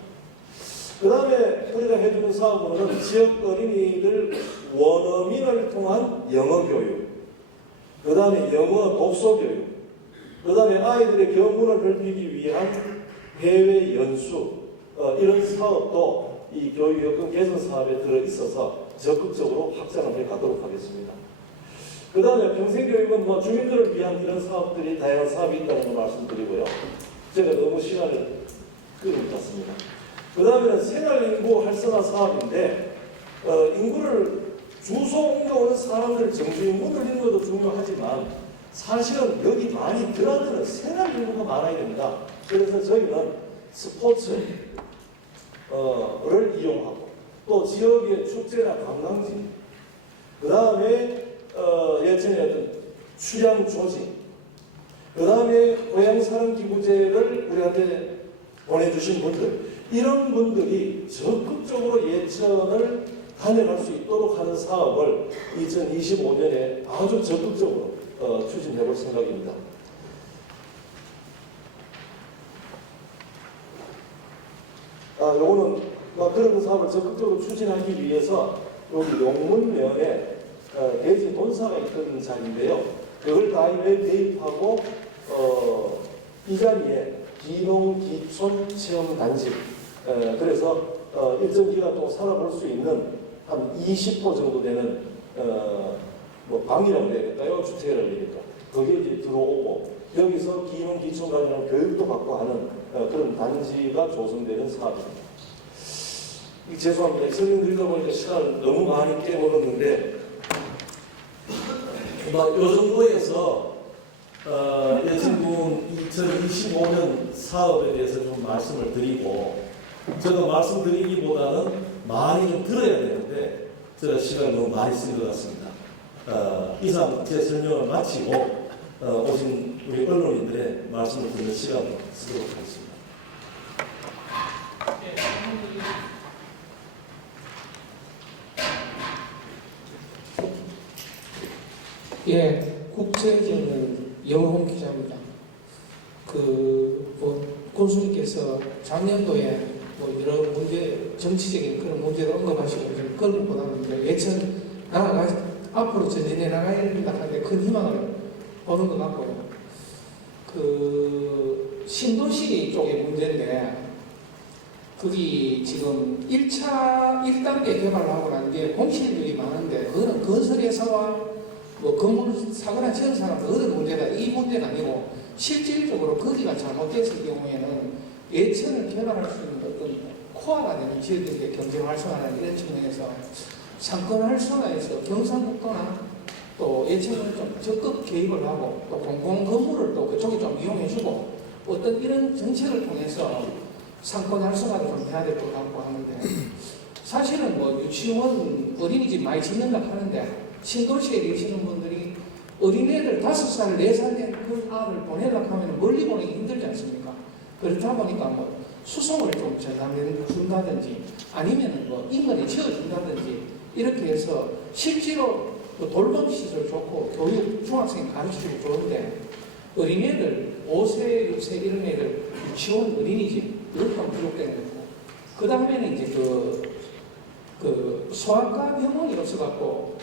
그 다음에 우리가 해주는 사업으로는 지역 어린이들 원어민을 통한 영어 교육, 그 다음에 영어 독서 교육, 그 다음에 아이들의 교문을 넓히기 위한 해외 연수, 이런 사업도 이 교육 여건 개선 사업에 들어있어서 적극적으로 확장을 해가도록 하겠습니다. 그 다음에 평생교육은 뭐 주민들을 위한 이런 사업들이 다양한 사업이 있다는 걸 말씀드리고요. 제가 너무 시간을 끄는 것 같습니다. 그 다음에는 생활인구 활성화 사업인데, 인구를 주소 옮겨오는 사람들 정주인구 늘리는 것도 중요하지만 사실은 여기 많이 드나드는 생활인구가 많아야 됩니다. 그래서 저희는 스포츠를 이용하고 또 지역의 축제나 관광지, 그 다음에 예전에 어떤 출향 조직, 그 다음에 고향사랑기부제를 우리한테 보내주신 분들, 이런 분들이 적극적으로 예천을 다녀갈 수 있도록 하는 사업을 2025년에 아주 적극적으로 추진해 볼 생각입니다. 요거는 그런 사업을 적극적으로 추진하기 위해서 여기 용문면에 대지 본사가 있던 자리인데요. 그걸 다이에 대입하고 이 자리에 기농기촌체험단지, 그래서 일정 기간 동안 살아볼 수 있는 한 20호 정도 되는 뭐 방이라고 해야 될까요? 주택이라고 해야 될까? 거기에 이제 들어오고 여기서 기농기촌단이라는 교육도 받고 하는 그런 단지가 조성되는 사업입니다. 죄송합니다. 설명드리다 보니까 시간을 너무 많이 깨물었는데, 이 정도에서 예천군 2025년 사업에 대해서 좀 말씀을 드리고, 제가 말씀드리기보다는 많이 좀 들어야 되는데 제가 시간을 너무 많이 쓴 것 같습니다. 이상 제 설명을 마치고 오신 우리 언론인들의 말씀을 듣는 시간을 쓰도록 하겠습니다. 예, 국제적인 영홍 기자입니다. 군수님께서 작년도에 여러 문제, 정치적인 그런 문제를 언급하시고 좀 끌고 보다는데 예천 앞으로 전진해 나가야 된다 하는데 큰 희망을 보는 것 같고요. 신도시 쪽의 문제인데, 거기 지금 1단계 개발을 하고 난 뒤에 공실들이 많은데, 그거는 건설회사와 건물 사거나 지은 사람은 어떤 문제다, 이 문제는 아니고 실질적으로 거기가 잘못됐을 경우에는 예천을 개발할 수 있는 어떤 코어가 되는 지역들의 경제 활성화나 이런 측면에서 상권 활성화에서 경상북도나 또 예천을 좀 적극 개입을 하고 또 공공 건물을 또 그쪽에 좀 이용해주고 어떤 이런 정책을 통해서 상권 활성화를 좀 해야 될 것 같고 하는데, 사실은 유치원 어린이집 많이 짓는다 하는데 신도시에 계시는 분들이 어린애들 5살, 4살 된 그 아들 보내려고 하면 멀리 보내기 힘들지 않습니까? 그렇다 보니까 수송을 좀 전담해준다든지 아니면 인근에 지어준다든지 이렇게 해서 실제로 돌봄시설 좋고 교육, 중학생 가르치기 좋은데 어린애들 5세, 6세 이런 애들 유치원 어린이집 이렇게 부족되는 거고, 그 다음에는 이제 소아과 병원이 없어갖고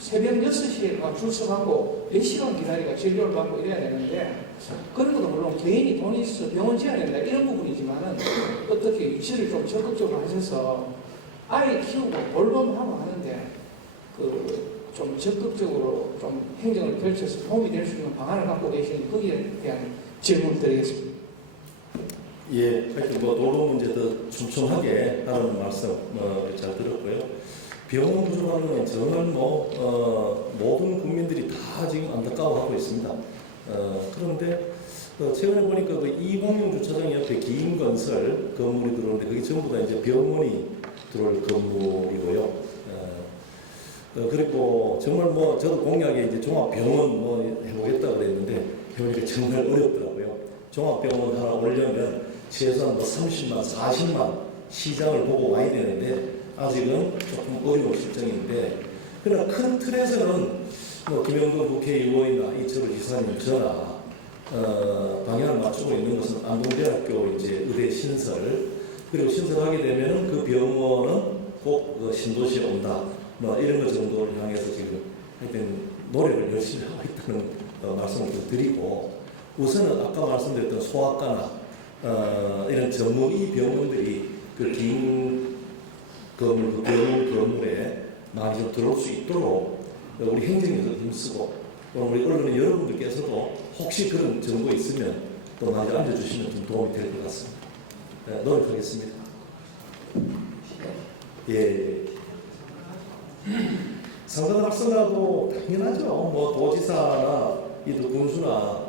새벽 6시에 줄 서갖고 몇 시간 기다리가 진료를 받고 이래야 되는데, 그런 것도 물론 개인이 돈이 있어서 병원 지어야 된다 이런 부분이지만은 어떻게 유치를 좀 적극적으로 하셔서 아이 키우고 돌봄하고 하는데 좀 적극적으로 좀 행정을 펼쳐서 도움이 될 수 있는 방안을 갖고 계시는 거기에 대한 질문을 드리겠습니다. 예, 하여튼 도로 문제도 촘촘하게 하는 말씀 잘 들었고요. 병원 부족한 건 정말 모든 국민들이 다 지금 안타까워하고 있습니다. 그런데 최근에 보니까 206 주차장 옆에 기인건설 건물이 들어오는데 그게 전부 다 이제 병원이 들어올 건물이고요. 그리고 정말 저도 공약에 이제 종합병원 해보겠다 그랬는데 해보니까 정말 어렵더라고요. 종합병원 하나 오려면 최소한 30만, 40만 시장을 보고 와야 되는데 아직은 조금 어려운 실정인데, 그러나 큰 틀에서는 김영도 국회의원이나 이철우 지사님 저나 방향을 맞추고 있는 것은 안동대학교 이제 의대 신설, 그리고 신설하게 되면 그 병원은 꼭 신도시에 온다. 뭐 이런 것 정도를 향해서 지금 하여튼 노력을 열심히 하고 있다는 말씀을 좀 드리고, 우선은 아까 말씀드렸던 소아과나 이런 전문의 병원들이 그 긴 건물, 그 병원 건물에 많이 좀 들어올 수 있도록 우리 행정에서 힘쓰고, 우리 언론 여러분들께서도 혹시 그런 정보 있으면 또 많이 알려주시면 좀 도움이 될 것 같습니다. 네, 노력하겠습니다. 예. 상관 학생라도 당연하죠. 뭐 도지사나 이도 군수나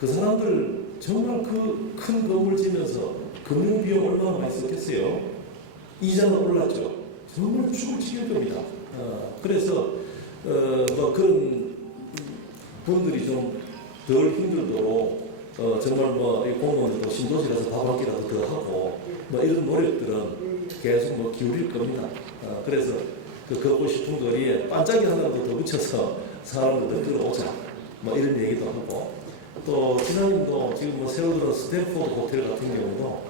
그 사람들 정말 그 큰 건물 지면서 금융 비용 얼마나 많이 썼겠어요. 이자는 올랐죠. 정말 죽을 지경입니다. 그래서 뭐 그런 분들이 좀 덜 힘들도록 정말 뭐 이 공무원들도 신도시 가서 밥 한 끼라도 더 하고 뭐 이런 노력들은 계속 뭐 기울일 겁니다. 그래서 그 걷고 싶은 거리에 반짝이 하나라도 더 붙여서 사람들 더 끌어오자 뭐 이런 얘기도 하고, 또 지사님도 지금 뭐 새로 들은 스탠포드 호텔 같은 경우도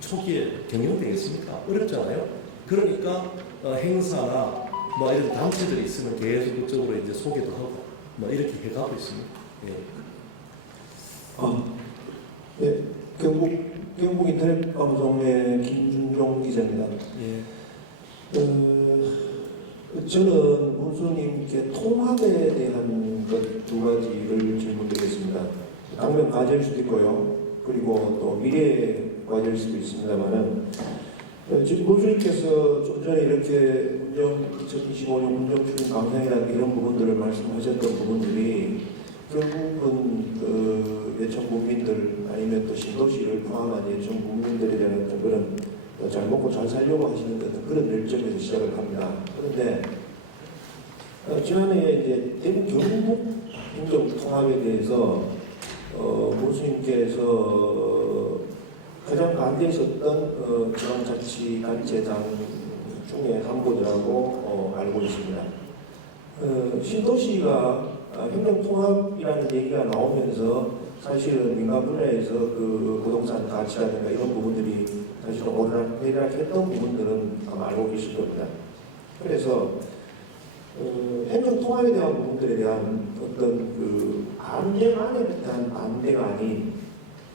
초기에 경영되겠습니까? 어렵잖아요. 그러니까 행사나 뭐 이런 단체들이 있으면 계속 그쪽으로 이제 소개도 하고 뭐 이렇게 해가고 있습니다. 예. 네, 경북 인터넷 방송의 김준종 기자입니다. 저는 군수님께 통합에 대한 것 두 가지를 질문드리겠습니다. 당면 과제일 수도 있고요. 그리고 또 미래 과제일 수도 있습니다만은, 지금 군수님께서 좀 전에 이렇게 2025년 운정추진 감상이라는 이런 부분들을 말씀하셨던 부분들이 결국은 그 예천 국민들 아니면 또 신도시를 포함한 예천 국민들에 대한 어떤 그런 잘 먹고 잘 살려고 하시는 어떤 그런 열정에서 시작을 합니다. 그런데 지난해 이제 대구 경북 행정 통합에 대해서 교수님께서 가장 반대했었던 지방자치단체장 중에 한 분이라고 알고 있습니다. 신도시가 행정통합이라는 얘기가 나오면서 사실은 민간 분야에서 그 부동산 가치라든가 이런 부분들이 사실은 오르락내리락했던 부분들은 아마 알고 계실 겁니다. 그래서 행정통합에 대한 부분들에 대한 어떤 그 반대안에 대한 반대가 아닌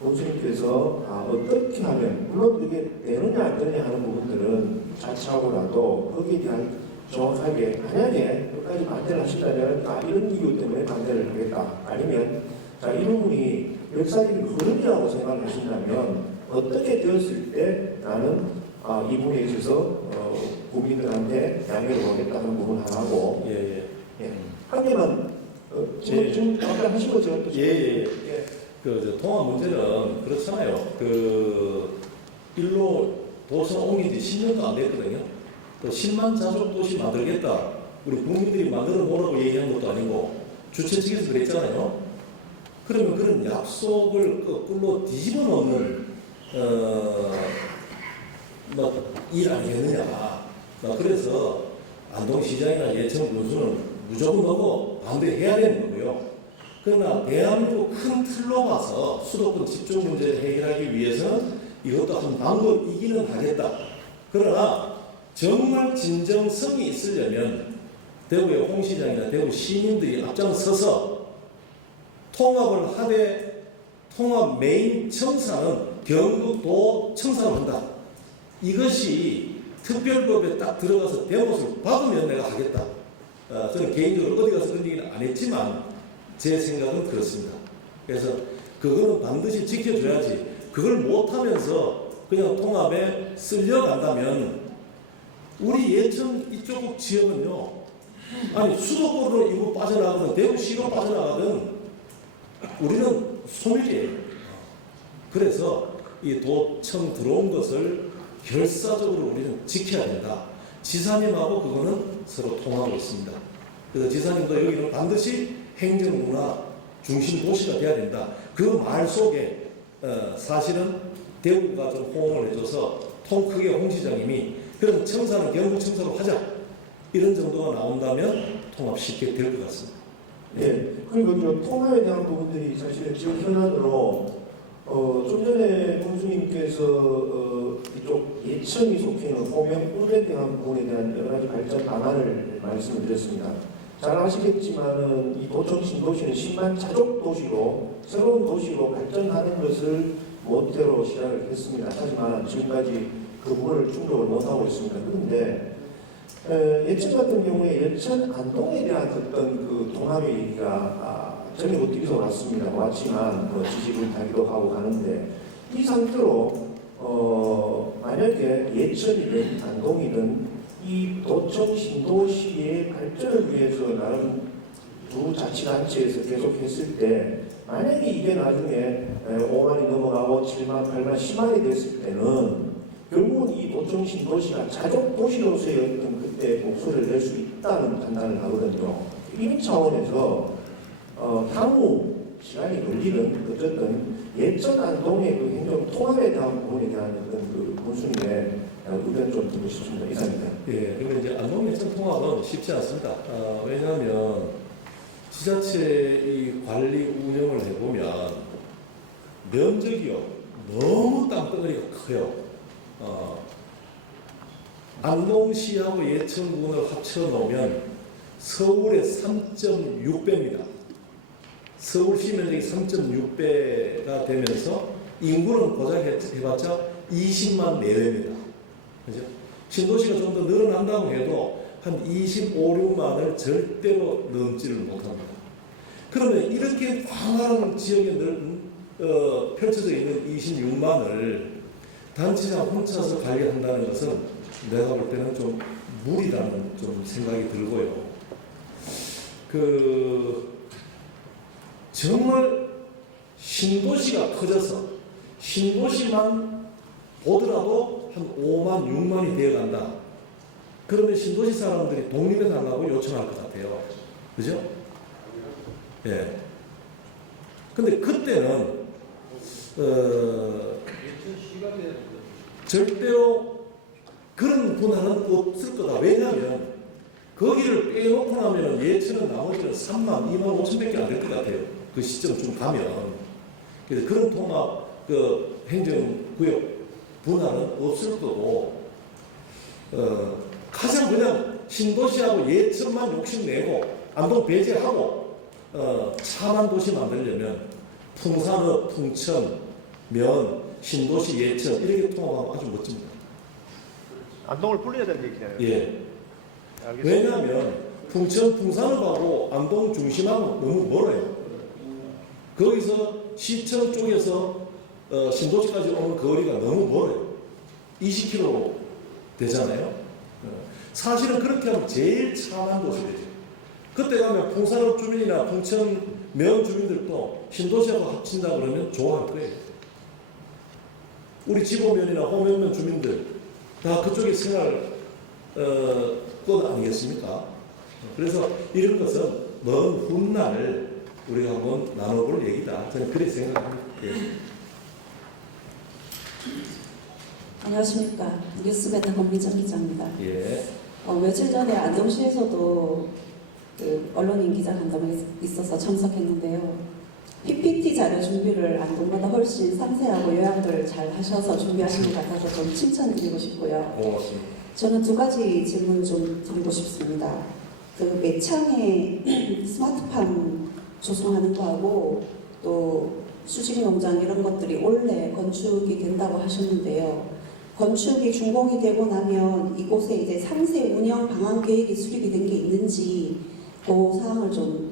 교수님께서 어떻게 하면, 물론 그게 되느냐 안 되느냐 하는 부분들은 자처하고라도 거기에 대한 정확하게, 만약에 끝까지 반대를 하신다면 이런 이유 때문에 반대를 하겠다, 아니면 이 부분이 역사적인 흐름이라고 생각을 하신다면 어떻게 되었을 때 나는 이 부분에 있어서 국민들한테 양해를 하겠다 하는 부분 하나고, 한 개만 지금 아까 하신 거 제가 또 그 통합 문제는 그렇잖아요. 그 일로 도시 옮긴 지 10년도 안 됐거든요. 또 10만 자족 도시 만들겠다, 우리 국민들이 만들어 보라고 얘기한 것도 아니고 주최 측에서 그랬잖아요. 그러면 그런 약속을 거꾸로 뒤집어 놓는 일 아니겠느냐. 그래서 안동시장이나 예천군수는 무조건 하고 반대해야 되는 거고요. 그러나 대한민국 큰 틀로 봐서 수도권 집중 문제를 해결하기 위해서는 이것도 한 방법이기는 하겠다. 그러나 정말 진정성이 있으려면 대구의 홍 시장이나 대구 시민들이 앞장서서 통합을 하되 통합 메인 청사는 경북도 청사로 한다. 이것이 특별법에 딱 들어가서 대못을 박으면 내가 하겠다. 저는 개인적으로 어디 가서 그런 얘기는 안 했지만 제 생각은 그렇습니다. 그래서 그거는 반드시 지켜줘야지. 그걸 못하면서 그냥 통합에 쓸려간다면 우리 예천 이쪽 지역은요, 아니 수도권으로 일부 빠져나가든 대구시로 빠져나가든 우리는 소멸이에요. 그래서 이 도청 들어온 것을 결사적으로 우리는 지켜야 된다. 지사님하고 그거는 서로 통하고 있습니다. 그래서 지사님도 여기는 반드시 행정문화 중심 도시가 돼야 된다. 그 말 속에 사실은 대구가 좀 호응을 해줘서 통 크게 홍 시장님이 그럼 청사는 경북 청사로 하자, 이런 정도가 나온다면 통합 쉽게 될 것 같습니다. 그리고 통합에 대한 부분들이 사실은 지역 현안으로 좀 전에 군수님께서 이쪽 예천이 속해 있는 호명울에 대한 부분에 대한 여러 가지 발전 방안을 말씀을 드렸습니다. 잘 아시겠지만은 이 도청 신도시는 10만 자족 도시로 새로운 도시로 발전하는 것을 모태로 시작을 했습니다. 하지만 지금까지 그 부분을 충족을 못하고 있습니다. 그런데 예천 같은 경우에 예천 안동에 대한 어떤 그 통합의 얘기가 전에 어디서 왔습니다. 왔지만 지지를 타기도 하고 가는데 이 상태로 만약에 예천이든 안동이든 이 도청 신도시의 발전을 위해서 나름 두 자치단체에서 계속 했을 때 만약에 이게 나중에 5만이 넘어가고 7만, 8만, 10만이 됐을 때는 결국은 이 도청 신도시가 자족 도시로서의 어떤 그때 목소리를 낼 수 있다는 판단을 하거든요. 이런 차원에서 향후 시간이 걸리는 어쨌든 예천 안동의 그 행정 통합에 대한 부분에 대한 어떤 그 군수님의 의견 좀 듣고 싶습니다. 이상입니다. 예, 그런데 이제 안동 예천 통합은 쉽지 않습니다. 왜냐하면 지자체 이 관리 운영을 해보면 면적이요 너무 땅덩어리가 커요. 안동시하고 예천군을 합쳐놓으면 서울의 3.6배입니다. 서울시 면적이 3.6배가 되면서 인구는 고작 해봤자 20만 내외입니다. 그죠? 신도시가 좀 더 늘어난다고 해도 한 25, 6만을 절대로 넘지를 못합니다. 그러면 이렇게 광활한 지역에 펼쳐져 있는 26만을 단체장 혼자서 관리한다는 것은 내가 볼 때는 좀 무리라는 좀 생각이 들고요. 정말 신도시가 커져서 신도시만 보더라도 한 5만, 6만이 되어간다. 그러면 신도시 사람들이 독립해달라고 요청할 것 같아요. 그죠? 예. 근데 그때는, 절대로 그런 분할은 없을 거다. 왜냐하면 거기를 빼놓고 나면 예천은 나머지는 3만, 2만 5천 밖에 안 될 것 같아요. 그 시점쯤 가면. 그래서 그런 통합, 행정구역 분할은 없을 거고, 가장 그냥 신도시하고 예천만 욕심내고, 안동 배제하고, 차만 도시 만들려면 풍산읍, 풍천, 면, 신도시, 예천 이렇게 통합하면 아주 멋집니다. 안동을 불려야 되는 얘기예요. 예. 알겠습니다. 왜냐하면 풍천, 풍산읍하고 안동 중심하고 너무 멀어요. 거기서 시청 쪽에서 신도시까지 오는 거리가 너무 멀어요. 20km 되잖아요. 사실은 그렇게 하면 제일 차만 도시 되죠. 그때 가면 풍산읍 주민이나 풍천 면 주민들도 신도시하고 합친다 그러면 좋아할 거예요. 우리 지보면이나 호면면 주민들 다 그쪽에 생활 것 아니겠습니까? 그래서 이런 것은 먼 훗날 우리가 한번 나눠볼 얘기다. 저는 그렇게 생각합니다. 예. 안녕하십니까. 뉴스베타 권민정 기자입니다. 예. 며칠 전에 안동시에서도 그 언론인 기자간담회 있어서 참석했는데요. PPT 자료 준비를 안동마다 훨씬 상세하고 요약을 잘 하셔서 준비하신 것 같아서 좀 칭찬드리고 싶고요. 고맙습니다. 저는 두 가지 질문을 좀 드리고 싶습니다. 그 매창에 스마트팜 조성하는 거하고 또 수직 농장 이런 것들이 올해 건축이 된다고 하셨는데요. 건축이 준공이 되고 나면 이곳에 이제 상세 운영 방안 계획이 수립이 된 게 있는지 그 사항을 좀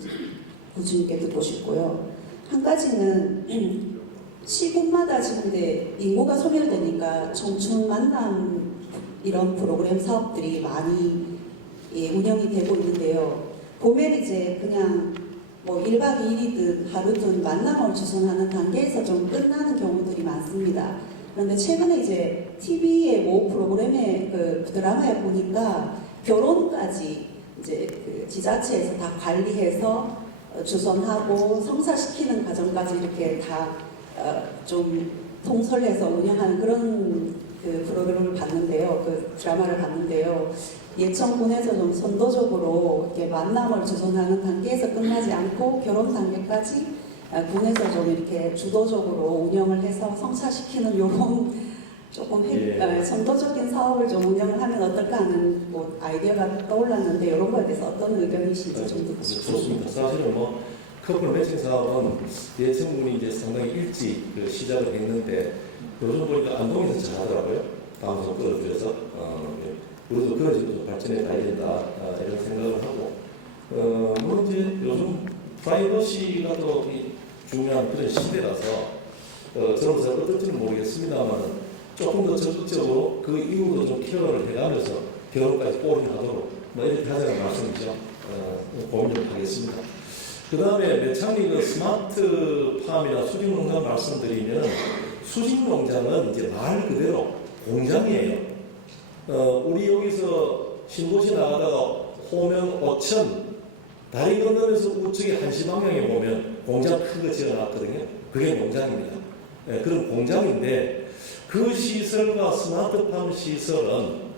구주님께 듣고 싶고요. 한 가지는 시군마다 지금 이제 인구가 소멸되니까 청춘 만남 이런 프로그램 사업들이 많이 운영이 되고 있는데요. 보면 이제 그냥 뭐 1박 2일이든 하루든 만남을 주선하는 단계에서 좀 끝나는 경우들이 많습니다. 그런데 최근에 이제 TV의 모 프로그램에 그 드라마에 보니까 결혼까지 이제 그 지자체에서 다 관리해서 주선하고 성사시키는 과정까지 이렇게 다 좀 통솔해서 운영하는 그런 그 프로그램을 봤는데요. 그 드라마를 봤는데요. 예천군에서 좀 선도적으로 이렇게 만남을 주선하는 단계에서 끝나지 않고 결혼 단계까지 군에서 좀 이렇게 주도적으로 운영을 해서 성사시키는 요런 조금 선도적인 사업을 좀 운영을 하면 어떨까 하는 뭐 아이디어가 떠올랐는데 이런 거에 대해서 어떤 의견이신지 좀 듣고 싶습니다. 좋습니다. 사실은 뭐 커플 매칭 사업은 예청군이 이제 상당히 일찍 시작을 했는데 요즘 보니까 안동에서 잘하더라고요. 방송 끌어들여서 우리도 그런 식으로 발전해 가야 된다 이런 생각을 하고 물론 이제 요즘 프라이버시가 또 중요한 그런 시대라서 저는 어떨지는 모르겠습니다만 조금 더 적극적으로 그 이후로 좀 케어를 해가면서 결혼까지 올인하도록 뭐 이렇게 하자는 말씀이죠. 고민 좀 하겠습니다. 그 다음에 매창리 그 스마트 팜이나 수직농장 말씀드리면 수직농장은 이제 말 그대로 공장이에요. 우리 여기서 신도시 나가다가 호명 어천 다리 건너면서 우측에 한시 방향에 보면 공장 큰 거 지어놨거든요. 그게 농장입니다. 그런 공장인데 그 시설과 스마트팜 시설은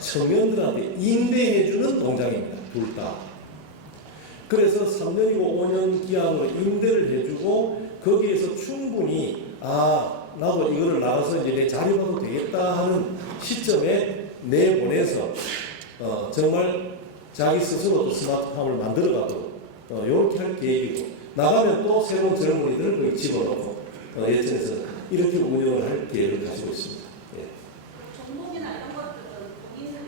청년들한테 임대해주는 농장입니다. 둘 다. 그래서 3년이고 5년 기한으로 임대를 해주고 거기에서 충분히 나도 이거를 나가서 이제 내 자리 봐도 되겠다 하는 시점에 내보내서 정말 자기 스스로도 스마트팜을 만들어가도록 이렇게 할 계획이고 나가면 또 새로운 젊은이들을 거기 집어넣고 예전에서 이렇게 운영을 할 계획을 가지고 있습니다. 종목이나 이런 것들은 동의는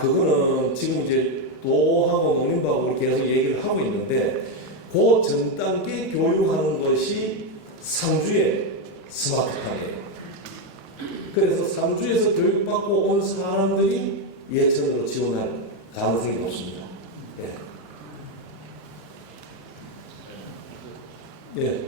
그거는 지금 이제 도하고 농림부하고 계속 얘기를 하고 있는데 그 전 단계 교육하는 것이 상주의 스마트팜이에요. 그래서 상주에서 교육받고 온 사람들이 예천으로 지원할 가능성이 높습니다. 예.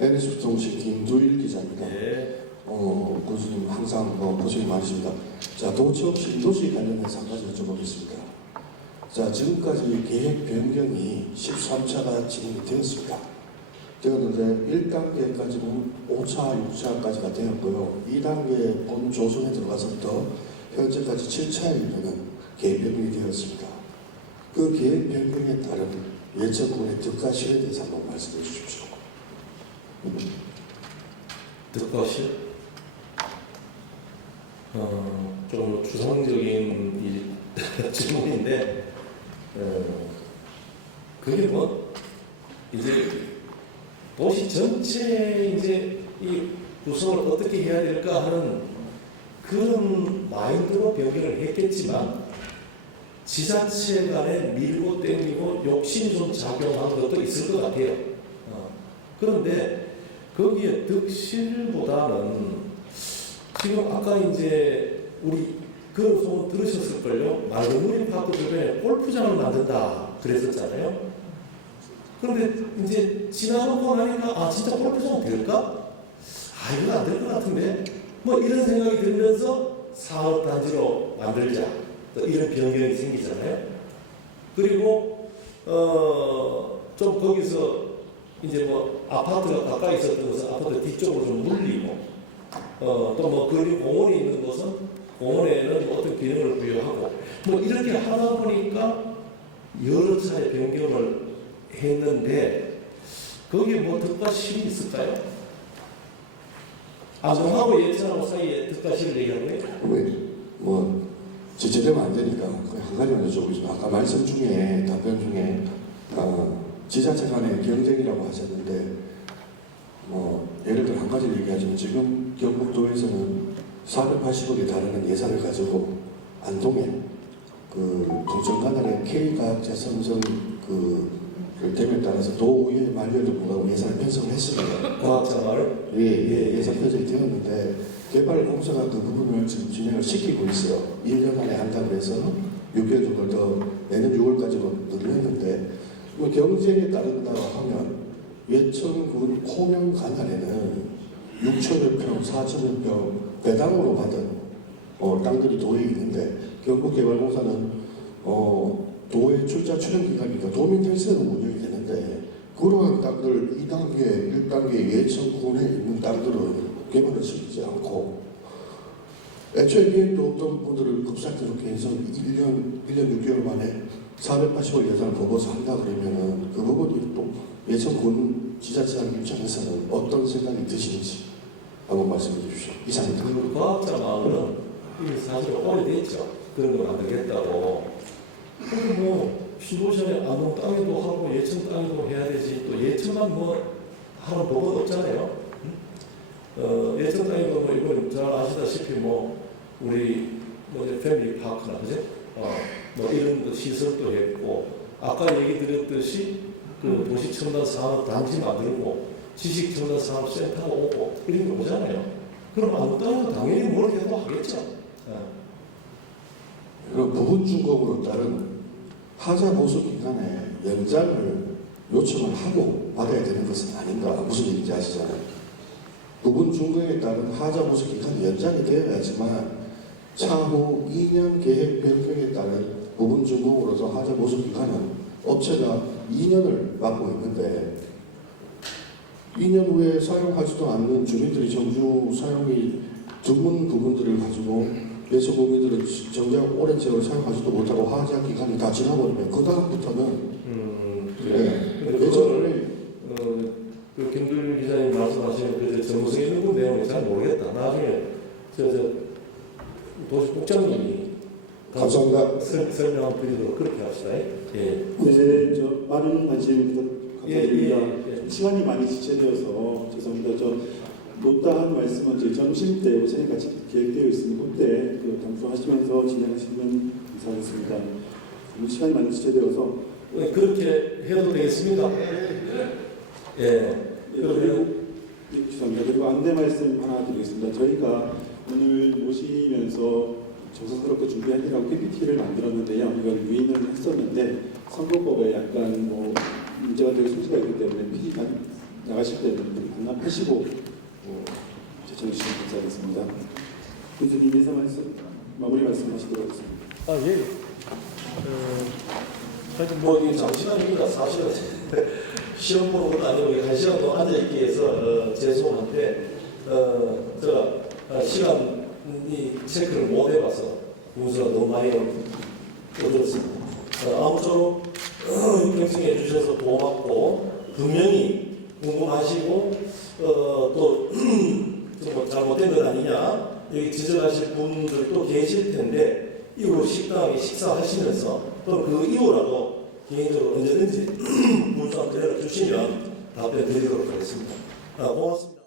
NSB 통신 김두일 기자입니다. 예. 교수님 항상 고생이 많으십니다. 자, 도청 신도시 관련해서 한 가지 여쭤보겠습니다. 자, 지금까지 계획 변경이 13차가 진행이 되었습니다. 되었는데 1단계까지는 5차, 6차까지가 되었고요. 2단계 본 조선에 들어가서부터 현재까지 7차에 이르는 계획 변경이 되었습니다. 그 계획 변경에 따른 예천군의 득가실에 대해서 한번 말씀해 주십시오. 득가실? 좀 추상적인 질문인데 그게 뭐 이제 도시 전체 이제 이 구성을 어떻게 해야 될까 하는 그런 마인드로 변경을 했겠지만 지자체 간에 밀고 땡기고 욕심이 좀 작용한 것도 있을 것 같아요. 그런데 거기에 득실보다는 지금 아까 이제 우리 그런 소문 들으셨을걸요? 말그무림 파크 주변에 골프장을 만든다 그랬었잖아요. 그런데 이제 지나고 나니까 진짜 골프장 될까? 이거 안 될 것 같은데? 뭐 이런 생각이 들면서 사업단지로 만들자. 또 이런 변경이 생기잖아요. 그리고 좀 거기서 이제 뭐 아파트가 가까이 있었던 것은 아파트 뒤쪽으로 좀 물리고 또 뭐 거리 공원이 있는 곳은 공원에는 어떤 기능을 부여하고 뭐 이렇게 하다 보니까 여러 차례 변경을 했는데 거기에 뭐 득가실이 있을까요? 안동하고 예천하고 사이에 득가실을 얘기하는 거예요? 왜? 뭐 지체되면 안 되니까 한 가지만 여쭤보겠습니다. 아까 말씀 중에 답변 중에 지자체 간의 경쟁이라고 하셨는데 예를 들어 한 가지를 얘기하자면 지금 경북도에서는 480억에 달하는 예산을 가지고 안동에 그 동천간ar의 K과학자 선정 그 됨에 따라서 도의회 만료에도 불구하고 예산을 편성을 했습니다. 과학자마을? 예산 편성이 되었는데 개발공사가 그 부분을 지금 진행을 시키고 있어요. 1년 안에 한다고 해서 6개월 정도 더 내년 6월까지로 늘렸는데 뭐 경쟁에 따른다고 하면 예천군 호명 관할에는 6천여 평, 4천여 평 배당으로 받은 땅들이 도에 있는데 경북개발공사는 도의 출자 출연 기관이니까 도민텔스는 운영이 되는데 그러한 땅들 2단계, 1단계 예천군에 있는 땅들은 개발을 시키지 않고 애초에 계획도 없던 분들을 급삭스럽게 해서 1년 6개월 만에 480억 예산을 보고서 한다 그러면은 그 부분이 또 예천군 지자체장 입장에서는 어떤 생각이 드시는지 한번 말씀해 주십시오. 이상입니다. 그 과학자 마을은 이미 사실 오래됐죠. 그런 걸 만들겠다고. 그럼 뭐 피도시에 안동 땅에도 하고 예천 땅에도 해야 되지. 또 예천만 뭐 하는 법은 없잖아요. 예천 땅에도 뭐 이건 잘 아시다시피 뭐 우리 뭐 이제 패밀리 파크나 그제 뭐 이런 그 시설도 했고 아까 얘기 드렸듯이 그 도시 첨단 산업 단지 만들고 지식 첨단 산업 센터가 오고 이런 게 오잖아요. 그럼 안동 땅은 당연히 뭘 해도 하겠죠. 그리고 부분 준공으로 따른 하자 보수 기간의 연장을 요청을 하고 받아야 되는 것은 아닌가. 무슨 얘기인지 아시잖아요. 부분 준공에 따른 하자 보수 기간이 연장이 되어야지만 차후 2년 계획 변경에 따른 부분 준공으로서 하자 보수 기간은 업체가 2년을 맡고 있는데 2년 후에 사용하지도 않는 주민들이 정주 사용이 드문 부분들을 가지고 예천 국민들은 정작 오랜 세월 사용하지도 못하고 하자 기간이 다 지나버리면 그 다음부터는 그 김들 기자님 말씀하시는 그 정무성에 있는 그 내용을 잘 모르겠다. 나중에 도시국장님이 감사합니다. 설명 드리도록 그렇게 합시다. 예. 네, 저 많은 관심 감사드립니다. 예. 시간이 많이 지체되어서 죄송합니다. 저 못다한 말씀은 저희 점심 때 오전에 같이 계획되어 있으니 그때 그 감수하시면서 진행하시면 감사하겠습니다. 시간이 많이 지체되어서 그렇게 해도 되겠습니다. 예. 그러면 죄송합니다. 그리고 안내 말씀 하나 드리겠습니다. 저희가 오늘 모시면서 정성스럽게 준비하느라고 PPT를 만들었는데요. 이걸 유인을 했었는데 선거법에 약간 뭐 문제가 될 소지가 있기 때문에 PPT 나가실 때는 반납하시고 제청해 주시면 감사하겠습니다. 교수님 인사 말씀 마무리 말씀하시도록 하겠습니다. 예. 하여튼 뭐 이게 잠시만입니다. 사실은 시험 보는 것도 아니고 1시간 동안 앉아있기 위해서 죄송한데 제가 시간이 체크를 못 해봐서 문서가 너무 많이 얻었습니다. 아무쪼록 경청해 주셔서 고맙고 분명히 궁금하시고 또 뭐 잘못된 것 아니냐 여기 지적하실 분들도 계실 텐데 이후 식당에 식사하시면서 또 그 이후라도 개인적으로 언제든지 문자 드려 주시면 답변 드리도록 하겠습니다. 고맙습니다.